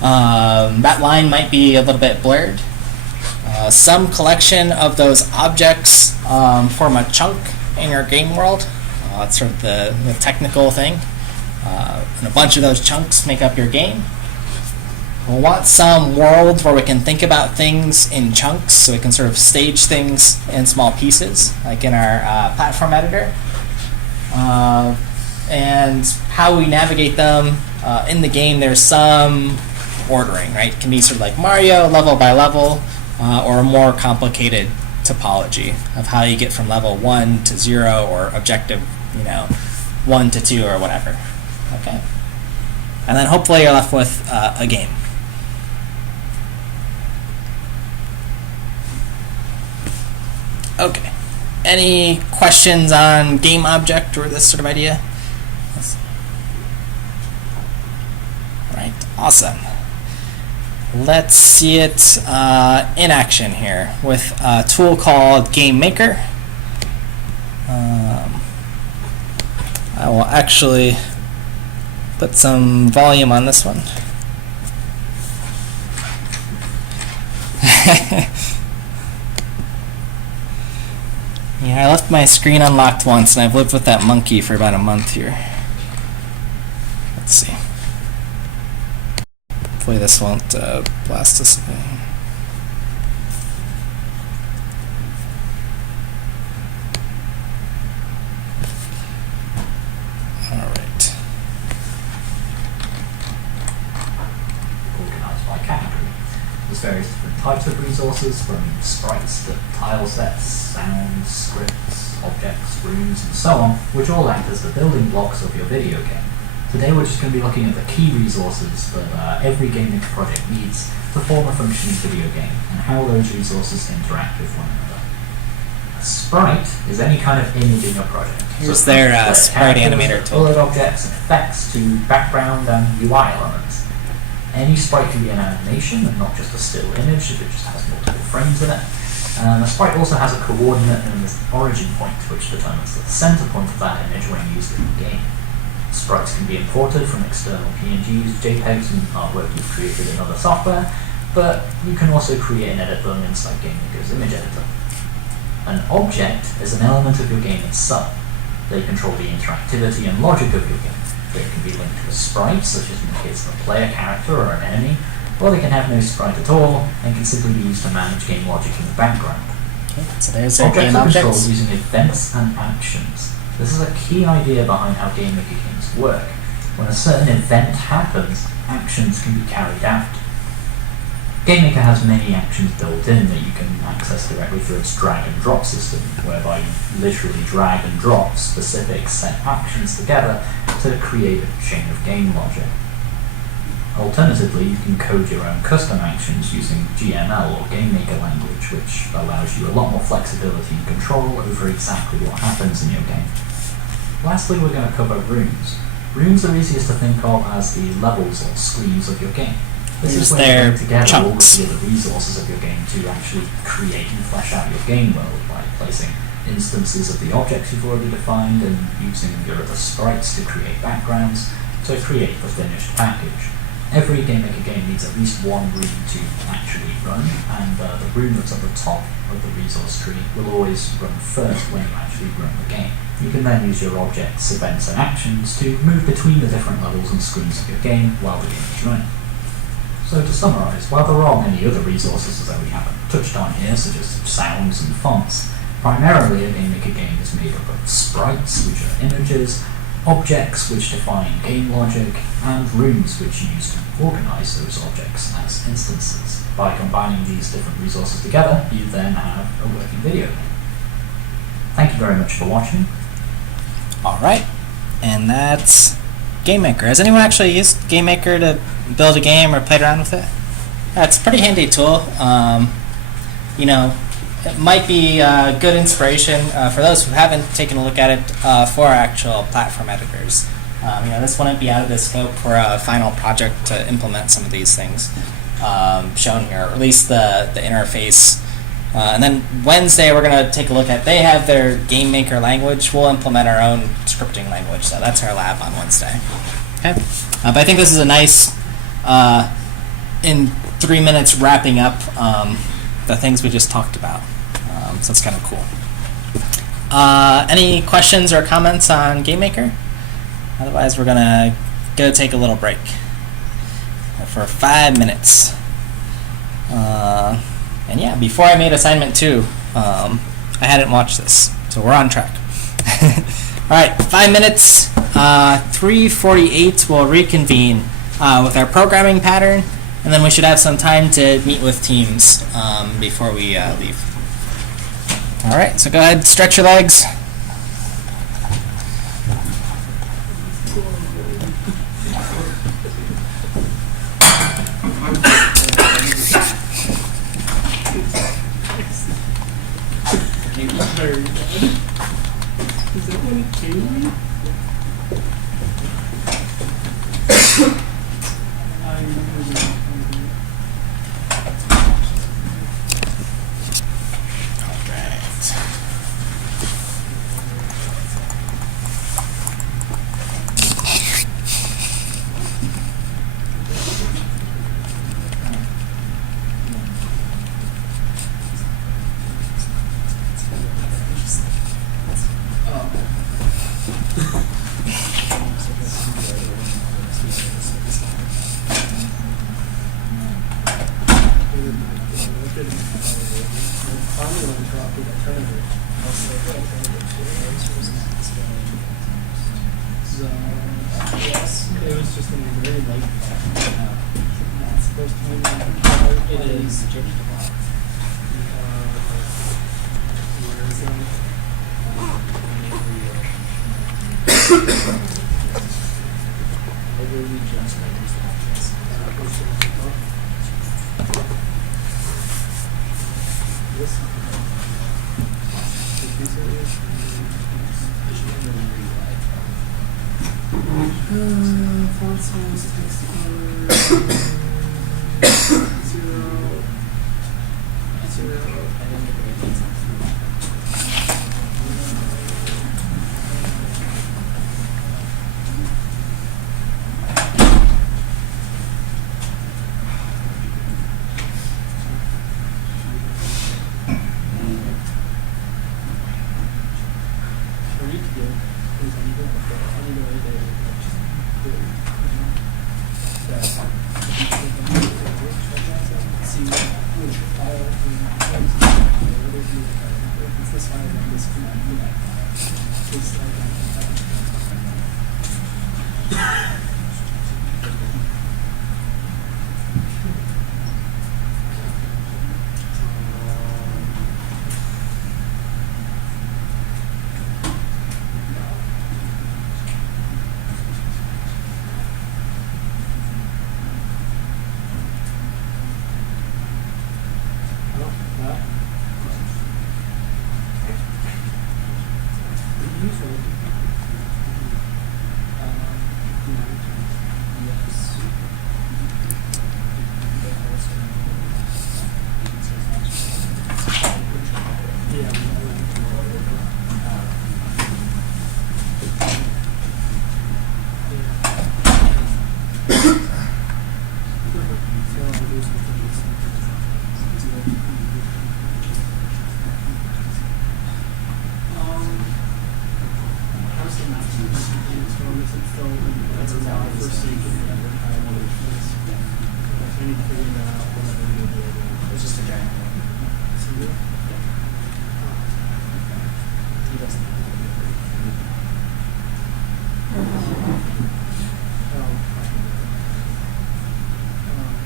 That line might be a little bit blurred. Some collection of those objects form a chunk in your game world. That's sort of the technical thing. And a bunch of those chunks make up your game. We'll want some world where we can think about things in chunks, so we can sort of stage things in small pieces, like in our platform editor. And how we navigate them in the game, there's some ordering, right? It can be sort of like Mario, level by level, or a more complicated topology of how you get from level 1 to 0 or objective, 1 to 2 or whatever. Okay. And then hopefully you're left with a game. Okay. Any questions on game object or this sort of idea? Yes. Right. Awesome. Let's see it in action here with a tool called Game Maker. I will actually put some volume on this one. Yeah, I left my screen unlocked once, and I've lived with that monkey for about a month here. Let's see. Hopefully this won't blast us away. Alright. Organized by category. There's various different types of resources, from sprites to tile sets, sounds, scripts, objects, rooms, and so on, which all act as the building blocks of your video game. Today we're just going to be looking at the key resources that every gaming project needs to form a functioning video game, and how those resources interact with one another. A sprite is any kind of image in your project. Here's their sprite animator tool. Bullet objects and effects to background and UI elements. Any sprite can be an animation and not just a still image if it just has multiple frames in it. A sprite also has a coordinate known as the origin point, which determines the center point of that image when used in the game. Sprites can be imported from external PNGs, JPEGs, and artwork you've created in other software, but you can also create and edit them inside Game Maker's image editor. An object is an element of your game itself. They control the interactivity and logic of your game. They can be linked to a sprite, such as in the case of a player character or an enemy, or they can have no sprite at all and can simply be used to manage game logic in the background. Okay, so there's our game Objects are objects. controlled using events and actions. This is a key idea behind how Game Maker games work. When a certain event happens, actions can be carried out. Game Maker has many actions built in that you can access directly through its drag and drop system, whereby you literally drag and drop specific set actions together to create a chain of game logic. Alternatively, you can code your own custom actions using GML or Game Maker language, which allows you a lot more flexibility and control over exactly what happens in your game. Lastly, we're going to cover rooms. Rooms are easiest to think of as the levels or screens of your game. This is when you bring together chunks. all of the other resources of your game to actually create and flesh out your game world by placing instances of the objects you've already defined and using your other sprites to create backgrounds to create the finished package. Every Game Maker game needs at least one room to actually run, and the room that's at the top of the resource tree will always run first when you actually run the game. You can then use your objects, events, and actions to move between the different levels and screens of your game while the game is running. So to summarise, while there are many other resources that we haven't touched on here, such as sounds and fonts, primarily a GameMaker game is made up of sprites, which are images, objects which define game logic, and rooms which you use to organise those objects as instances. By combining these different resources together, you then have a working video game. Thank you very much for watching. Alright, and that's GameMaker. Has anyone actually used GameMaker to build a game or played around with it? Yeah, it's a pretty handy tool. You know, it might be a good inspiration for those who haven't taken a look at it for actual platform editors. You know, this wouldn't be out of the scope for a final project to implement some of these things shown here, or at least the interface. And then Wednesday we're going to take a look at, they have their GameMaker language. We'll implement our own scripting language, so that's our lab on Wednesday. Okay. But I think this is a nice, in 3 minutes, wrapping up the things we just talked about. So it's kind of cool. Any questions or comments on GameMaker? Otherwise, we're going to go take a little break for 5 minutes. And yeah, before I made assignment 2, I hadn't watched this, so we're on track. Alright, 5 minutes, 3:48 we'll reconvene with our programming pattern, and then we should have some time to meet with teams before we leave. Alright, so go ahead, stretch your legs. Is that one kidding me? Yes, it was just a very light not supposed to be it is changed a lot. Where is it? I really just this. Font size, text color, 0, 0. you. He doesn't.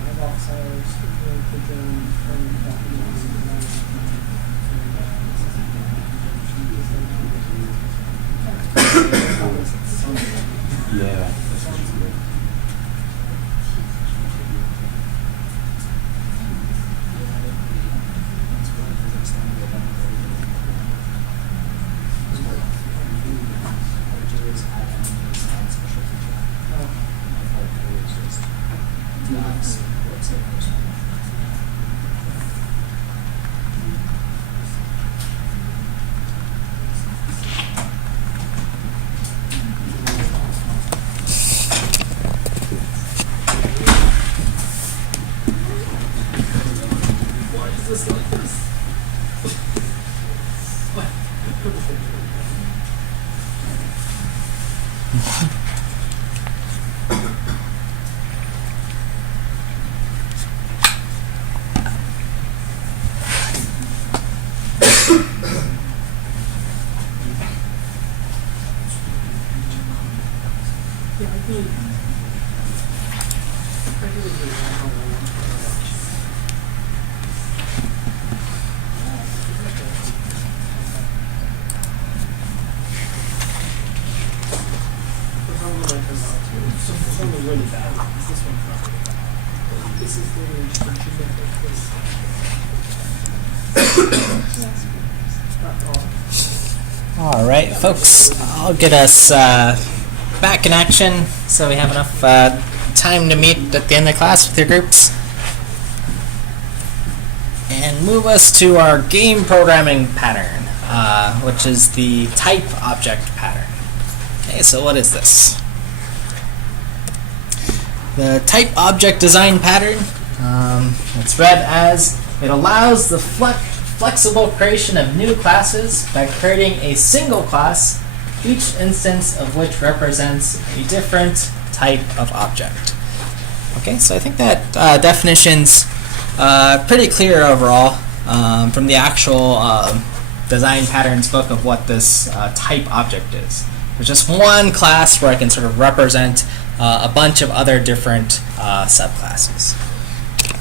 I've also Yeah. Why is this like this? What? Yeah, I think something really bad. This one's not really bad. This is literally just a generic thing. All right, folks, I'll get us back in action so we have enough time to meet at the end of class with your groups. And move us to our game programming pattern, which is the type object pattern. Okay, so what is this? The type object design pattern, it's read as, it allows the flexible creation of new classes by creating a single class, each instance of which represents a different type of object. Okay, so I think that definition's pretty clear overall from the actual design patterns book of what this type object is. There's just one class where I can sort of represent a bunch of other different subclasses.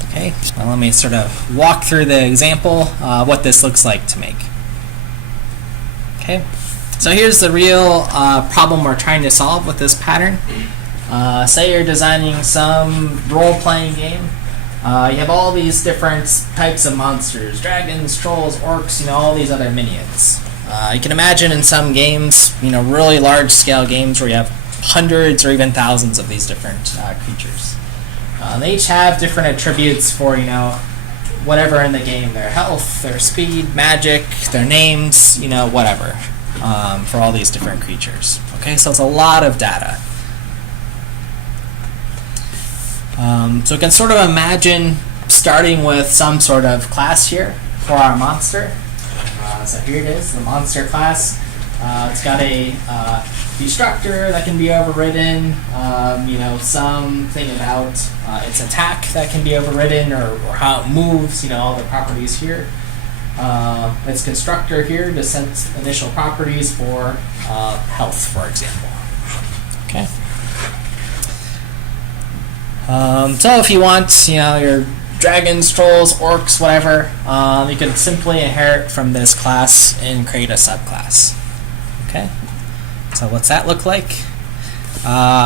Okay, well, let me sort of walk through the example what this looks like to make. Okay, so here's the real problem we're trying to solve with this pattern. Say you're designing some role-playing game. You have all these different types of monsters, dragons, trolls, orcs, all these other minions. You can imagine in some games, really large-scale games where you have hundreds or even thousands of these different creatures. They each have different attributes for, whatever in the game, their health, their speed, magic, their names, whatever, for all these different creatures. Okay, so it's a lot of data. So we can sort of imagine starting with some sort of class here for our monster. So here it is, the monster class. It's got a destructor that can be overridden, something about its attack that can be overridden, or how it moves, all the properties here. Its constructor here to set initial properties for health, for example. Okay. So if you want, your dragons, trolls, orcs, whatever, you can simply inherit from this class and create a subclass. Okay. So what's that look like?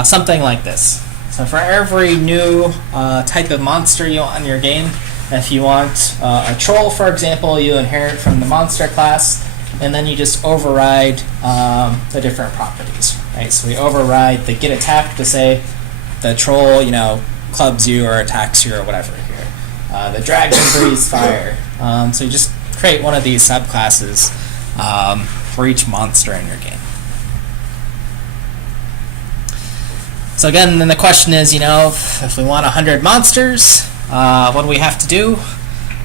Something like this. So for every new type of monster you want in your game, if you want a troll, for example, you inherit from the monster class, and then you just override the different properties. Right? So we override the get attack to say the troll, clubs you or attacks you or whatever here. The dragon breathes fire. So you just create one of these subclasses for each monster in your game. So again, then the question is, if we want 100 monsters, what do we have to do?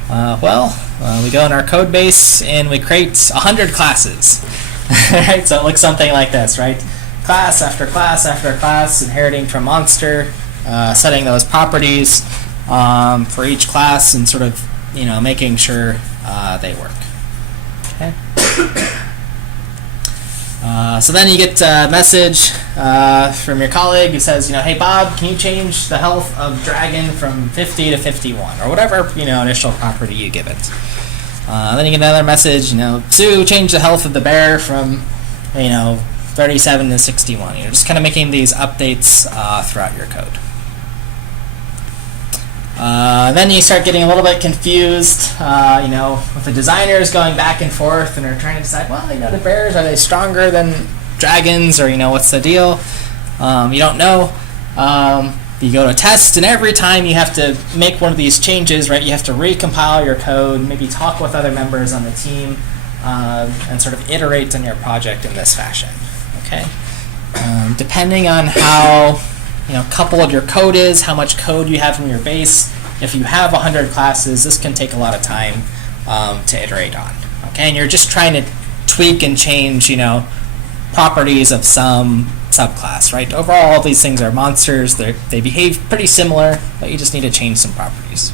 We go in our code base and we create 100 classes. Right? So it looks something like this, right? Class after class after class, inheriting from monster, setting those properties for each class, and sort of, making sure they work. Okay. So then you get a message from your colleague who says, hey Bob, can you change the health of dragon from 50 to 51, or whatever initial property you give it. Then you get another message, Sue, change the health of the bear from 37 to 61. You're just kind of making these updates throughout your code. Then you start getting a little bit confused, with the designers going back and forth and are trying to decide, well, the bears, are they stronger than dragons, or what's the deal? You don't know. You go to test, and every time you have to make one of these changes, right, you have to recompile your code, maybe talk with other members on the team, and sort of iterate on your project in this fashion. Okay. Depending on how coupled your code is, how much code you have in your base. If you have 100 classes, this can take a lot of time to iterate on. Okay, and you're just trying to tweak and change, properties of some subclass, right? Overall, all these things are monsters. They behave pretty similar, but you just need to change some properties.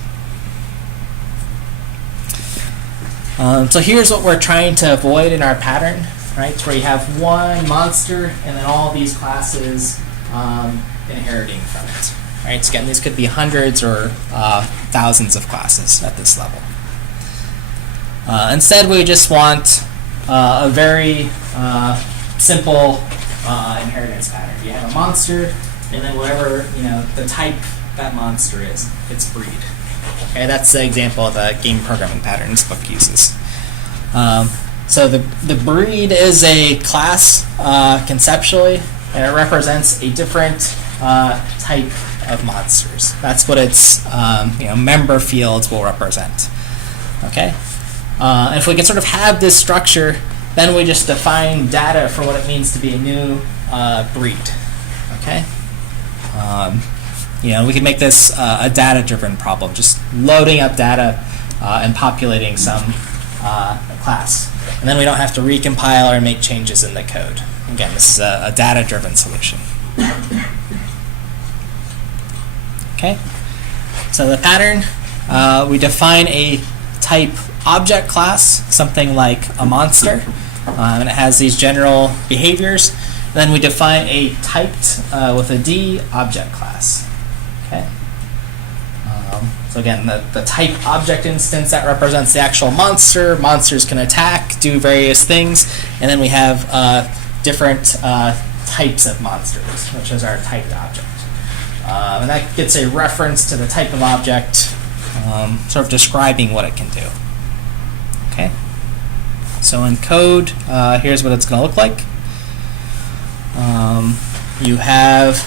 So here's what we're trying to avoid in our pattern, right? Where you have one monster and then all these classes inheriting from it. Right? So again, these could be hundreds or thousands of classes at this level. Instead, we just want a very simple inheritance pattern. You have a monster, and then whatever the type that monster is, its breed. Okay, that's the example of the game programming pattern this book uses. So the breed is a class conceptually, and it represents a different type of monsters. That's what its member fields will represent. Okay, and if we can sort of have this structure, then we just define data for what it means to be a new breed. Okay, we can make this a data-driven problem, just loading up data and populating some class, and then we don't have to recompile or make changes in the code. Again, this is a data-driven solution. Okay, so the pattern, we define a type object class, something like a monster, and it has these general behaviors. Then we define a typed with a D object class. Okay. So again, the type object instance that represents the actual monster. Monsters can attack, do various things, and then we have different types of monsters, which is our typed object. And that gets a reference to the type of object, sort of describing what it can do. Okay. So in code, here's what it's going to look like. You have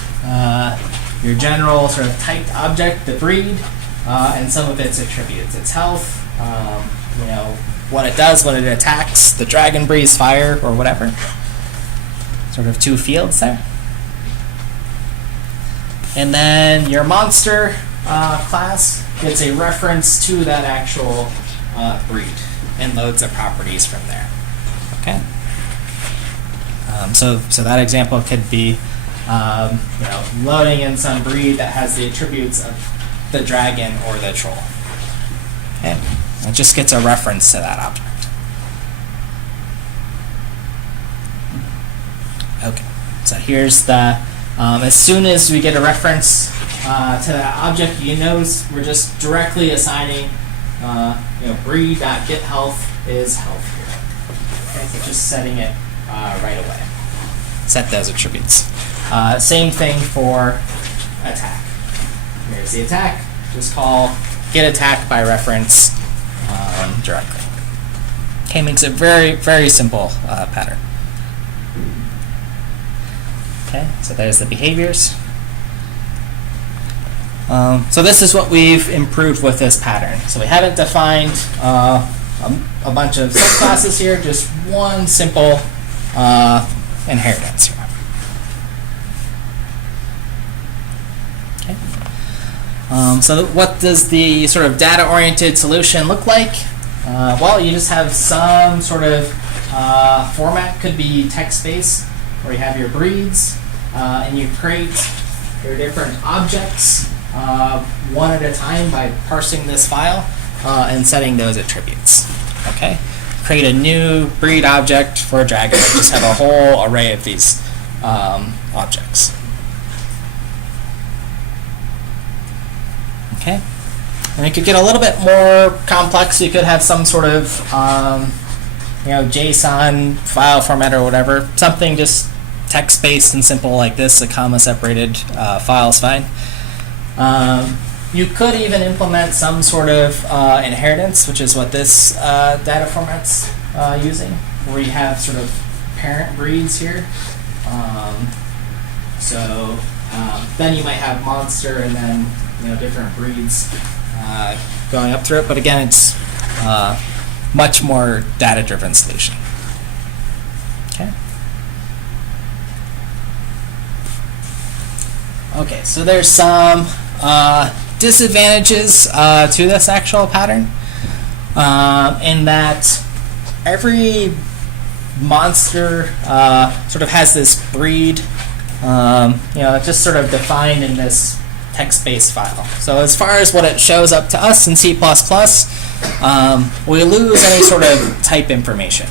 your general sort of typed object, the breed, and some of its attributes, its health, what it does when it attacks, the dragon breathes fire, or whatever. Sort of two fields there. And then your monster class gets a reference to that actual breed and loads the properties from there. Okay. So that example could be loading in some breed that has the attributes of the dragon or the troll. Okay. It just gets a reference to that object. Okay. So here's the as soon as we get a reference to that object, we're just directly assigning breed.getHealth is health here. Okay, so just setting it right away. Set those attributes. Same thing for attack. Here's the attack. Just call getAttack by reference directly. Okay, makes it very, very simple pattern. Okay, so there's the behaviors. So this is what we've improved with this pattern. So we haven't defined a bunch of subclasses here, just one simple inheritance here. Okay. So what does the sort of data-oriented solution look like? Well, you just have some sort of format, could be text-based, where you have your breeds, and you create your different objects one at a time by parsing this file and setting those attributes. Okay, create a new breed object for a dragon. Just have a whole array of these objects. Okay, and it could get a little bit more complex. You could have some sort of JSON file format or whatever, something just text-based and simple like this. A comma-separated file is fine. You could even implement some sort of inheritance, which is what this data format's using, where you have sort of parent breeds here. Then you might have monster and then different breeds going up through it. But again, it's much more data-driven solution. Okay. Okay, so there's some disadvantages to this actual pattern, in that every monster sort of has this breed, just sort of defined in this text-based file. So as far as what it shows up to us in C++, we lose any sort of type information,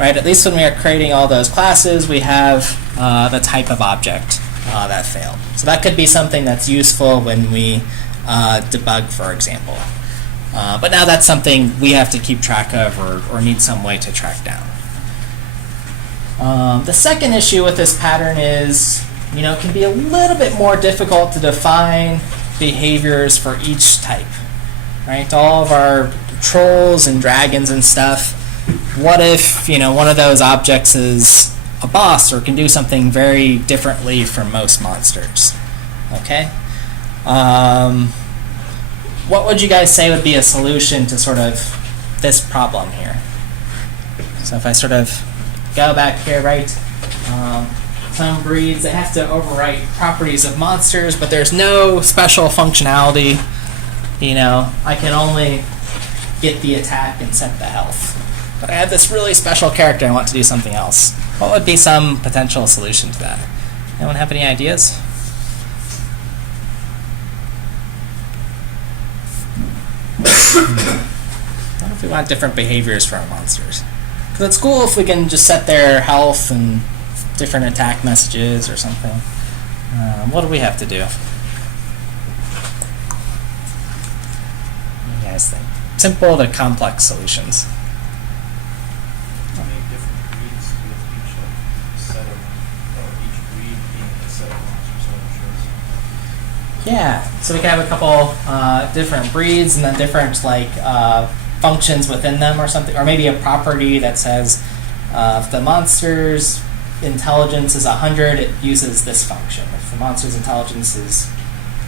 right? At least when we are creating all those classes, we have the type of object that failed. So that could be something that's useful when we debug, for example. But now that's something we have to keep track of or need some way to track down. The second issue with this pattern is, it can be a little bit more difficult to define behaviors for each type, right? All of our trolls and dragons and stuff, what if, one of those objects is a boss or can do something very differently from most monsters, okay? What would you guys say would be a solution to sort of this problem here? So if I sort of go back here, right? Some breeds, they have to overwrite properties of monsters, but there's no special functionality. I can only get the attack and set the health. But I have this really special character I want to do something else. What would be some potential solution to that? Anyone have any ideas? What if we want different behaviors for our monsters? Because it's cool if we can just set their health and different attack messages or something. What do we have to do? What do you guys think? Simple to complex solutions. Make different breeds with each set of, or each breed being a set of monsters. Yeah, so we can have a couple different breeds and then different functions within them or something, or maybe a property that says if the monster's intelligence is 100, it uses this function. If the monster's intelligence is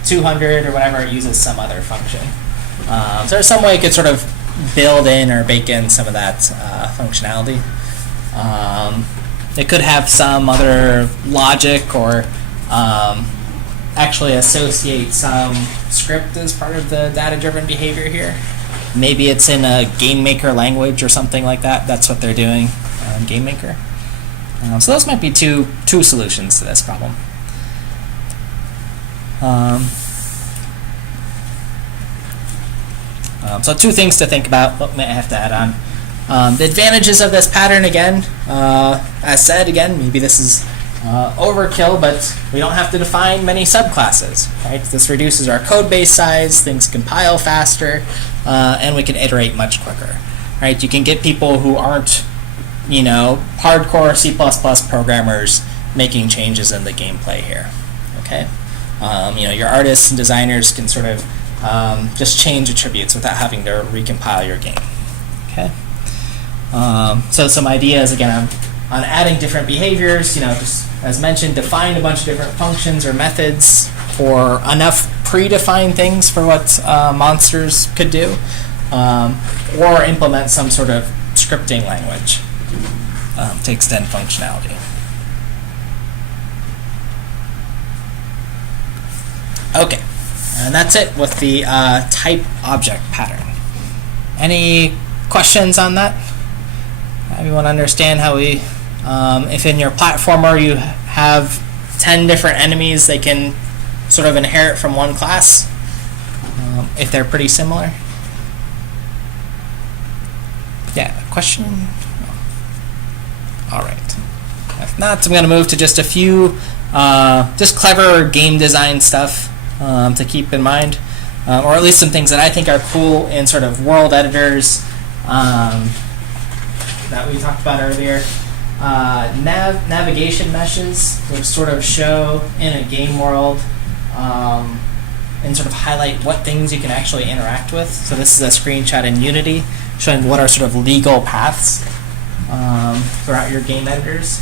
200 or whatever, it uses some other function. So there's some way you could sort of build in or bake in some of that functionality. It could have some other logic or actually associate some script as part of the data-driven behavior here. Maybe it's in a GameMaker language or something like that. That's what they're doing in GameMaker. So those might be two solutions to this problem. So two things to think about. What may I have to add on? The advantages of this pattern, again, as said, again, maybe this is overkill, but we don't have to define many subclasses, right? This reduces our code base size, things compile faster, and we can iterate much quicker, right? You can get people who aren't, hardcore C++ programmers making changes in the gameplay here, okay? Your artists and designers can sort of just change attributes without having to recompile your game, okay? So some ideas, again, on adding different behaviors, just as mentioned, define a bunch of different functions or methods for enough predefined things for what monsters could do, or implement some sort of scripting language to extend functionality. Okay, and that's it with the type object pattern. Any questions on that? Everyone understand how we, if in your platformer you have 10 different enemies, they can sort of inherit from one class, if they're pretty similar? Yeah, question? All right. If not, I'm going to move to just a few just clever game design stuff to keep in mind, or at least some things that I think are cool in sort of world editors that we talked about earlier. Navigation meshes, which sort of show in a game world and sort of highlight what things you can actually interact with. So this is a screenshot in Unity showing what are sort of legal paths throughout your game editors.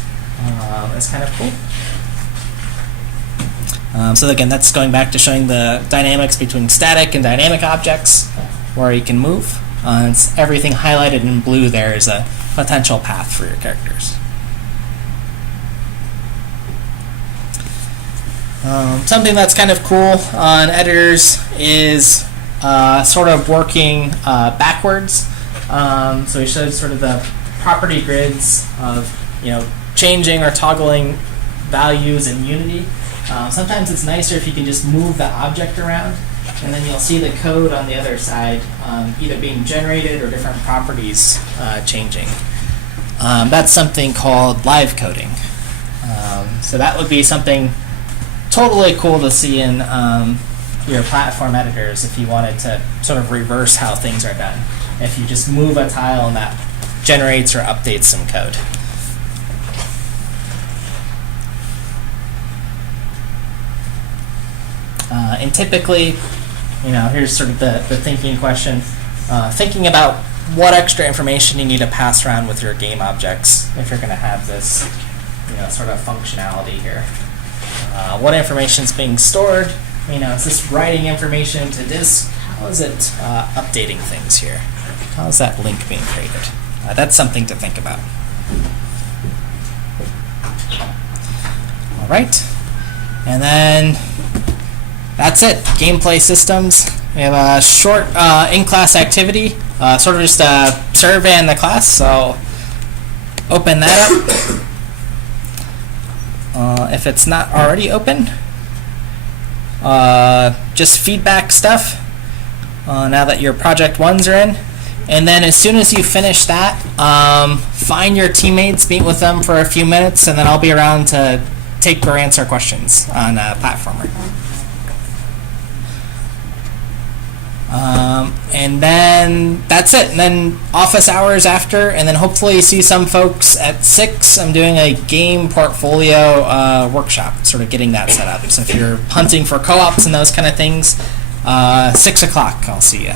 It's kind of cool. So again, that's going back to showing the dynamics between static and dynamic objects where you can move. It's everything highlighted in blue there is a potential path for your characters. Something that's kind of cool on editors is sort of working backwards. So we showed sort of the property grids of changing or toggling values in Unity. Sometimes it's nicer if you can just move the object around, and then you'll see the code on the other side either being generated or different properties changing. That's something called live coding. So that would be something totally cool to see in your platform editors if you wanted to sort of reverse how things are done. If you just move a tile and that generates or updates some code. And typically, here's sort of the thinking question. Thinking about what extra information you need to pass around with your game objects if you're going to have this sort of functionality here. What information is being stored? Is this writing information to disk? How is it updating things here? How is that link being created? That's something to think about. All right. And then that's it. Gameplay systems. We have a short in-class activity, sort of just a survey in the class. So open that up. If it's not already open, just feedback stuff now that your project ones are in. And then as soon as you finish that, find your teammates, meet with them for a few minutes, and then I'll be around to take or answer questions on Platformer. And then that's it. And then office hours after, and then hopefully see some folks at 6. I'm doing a game portfolio workshop, sort of getting that set up. So if you're hunting for co-ops and those kind of things, 6 o'clock, I'll see you.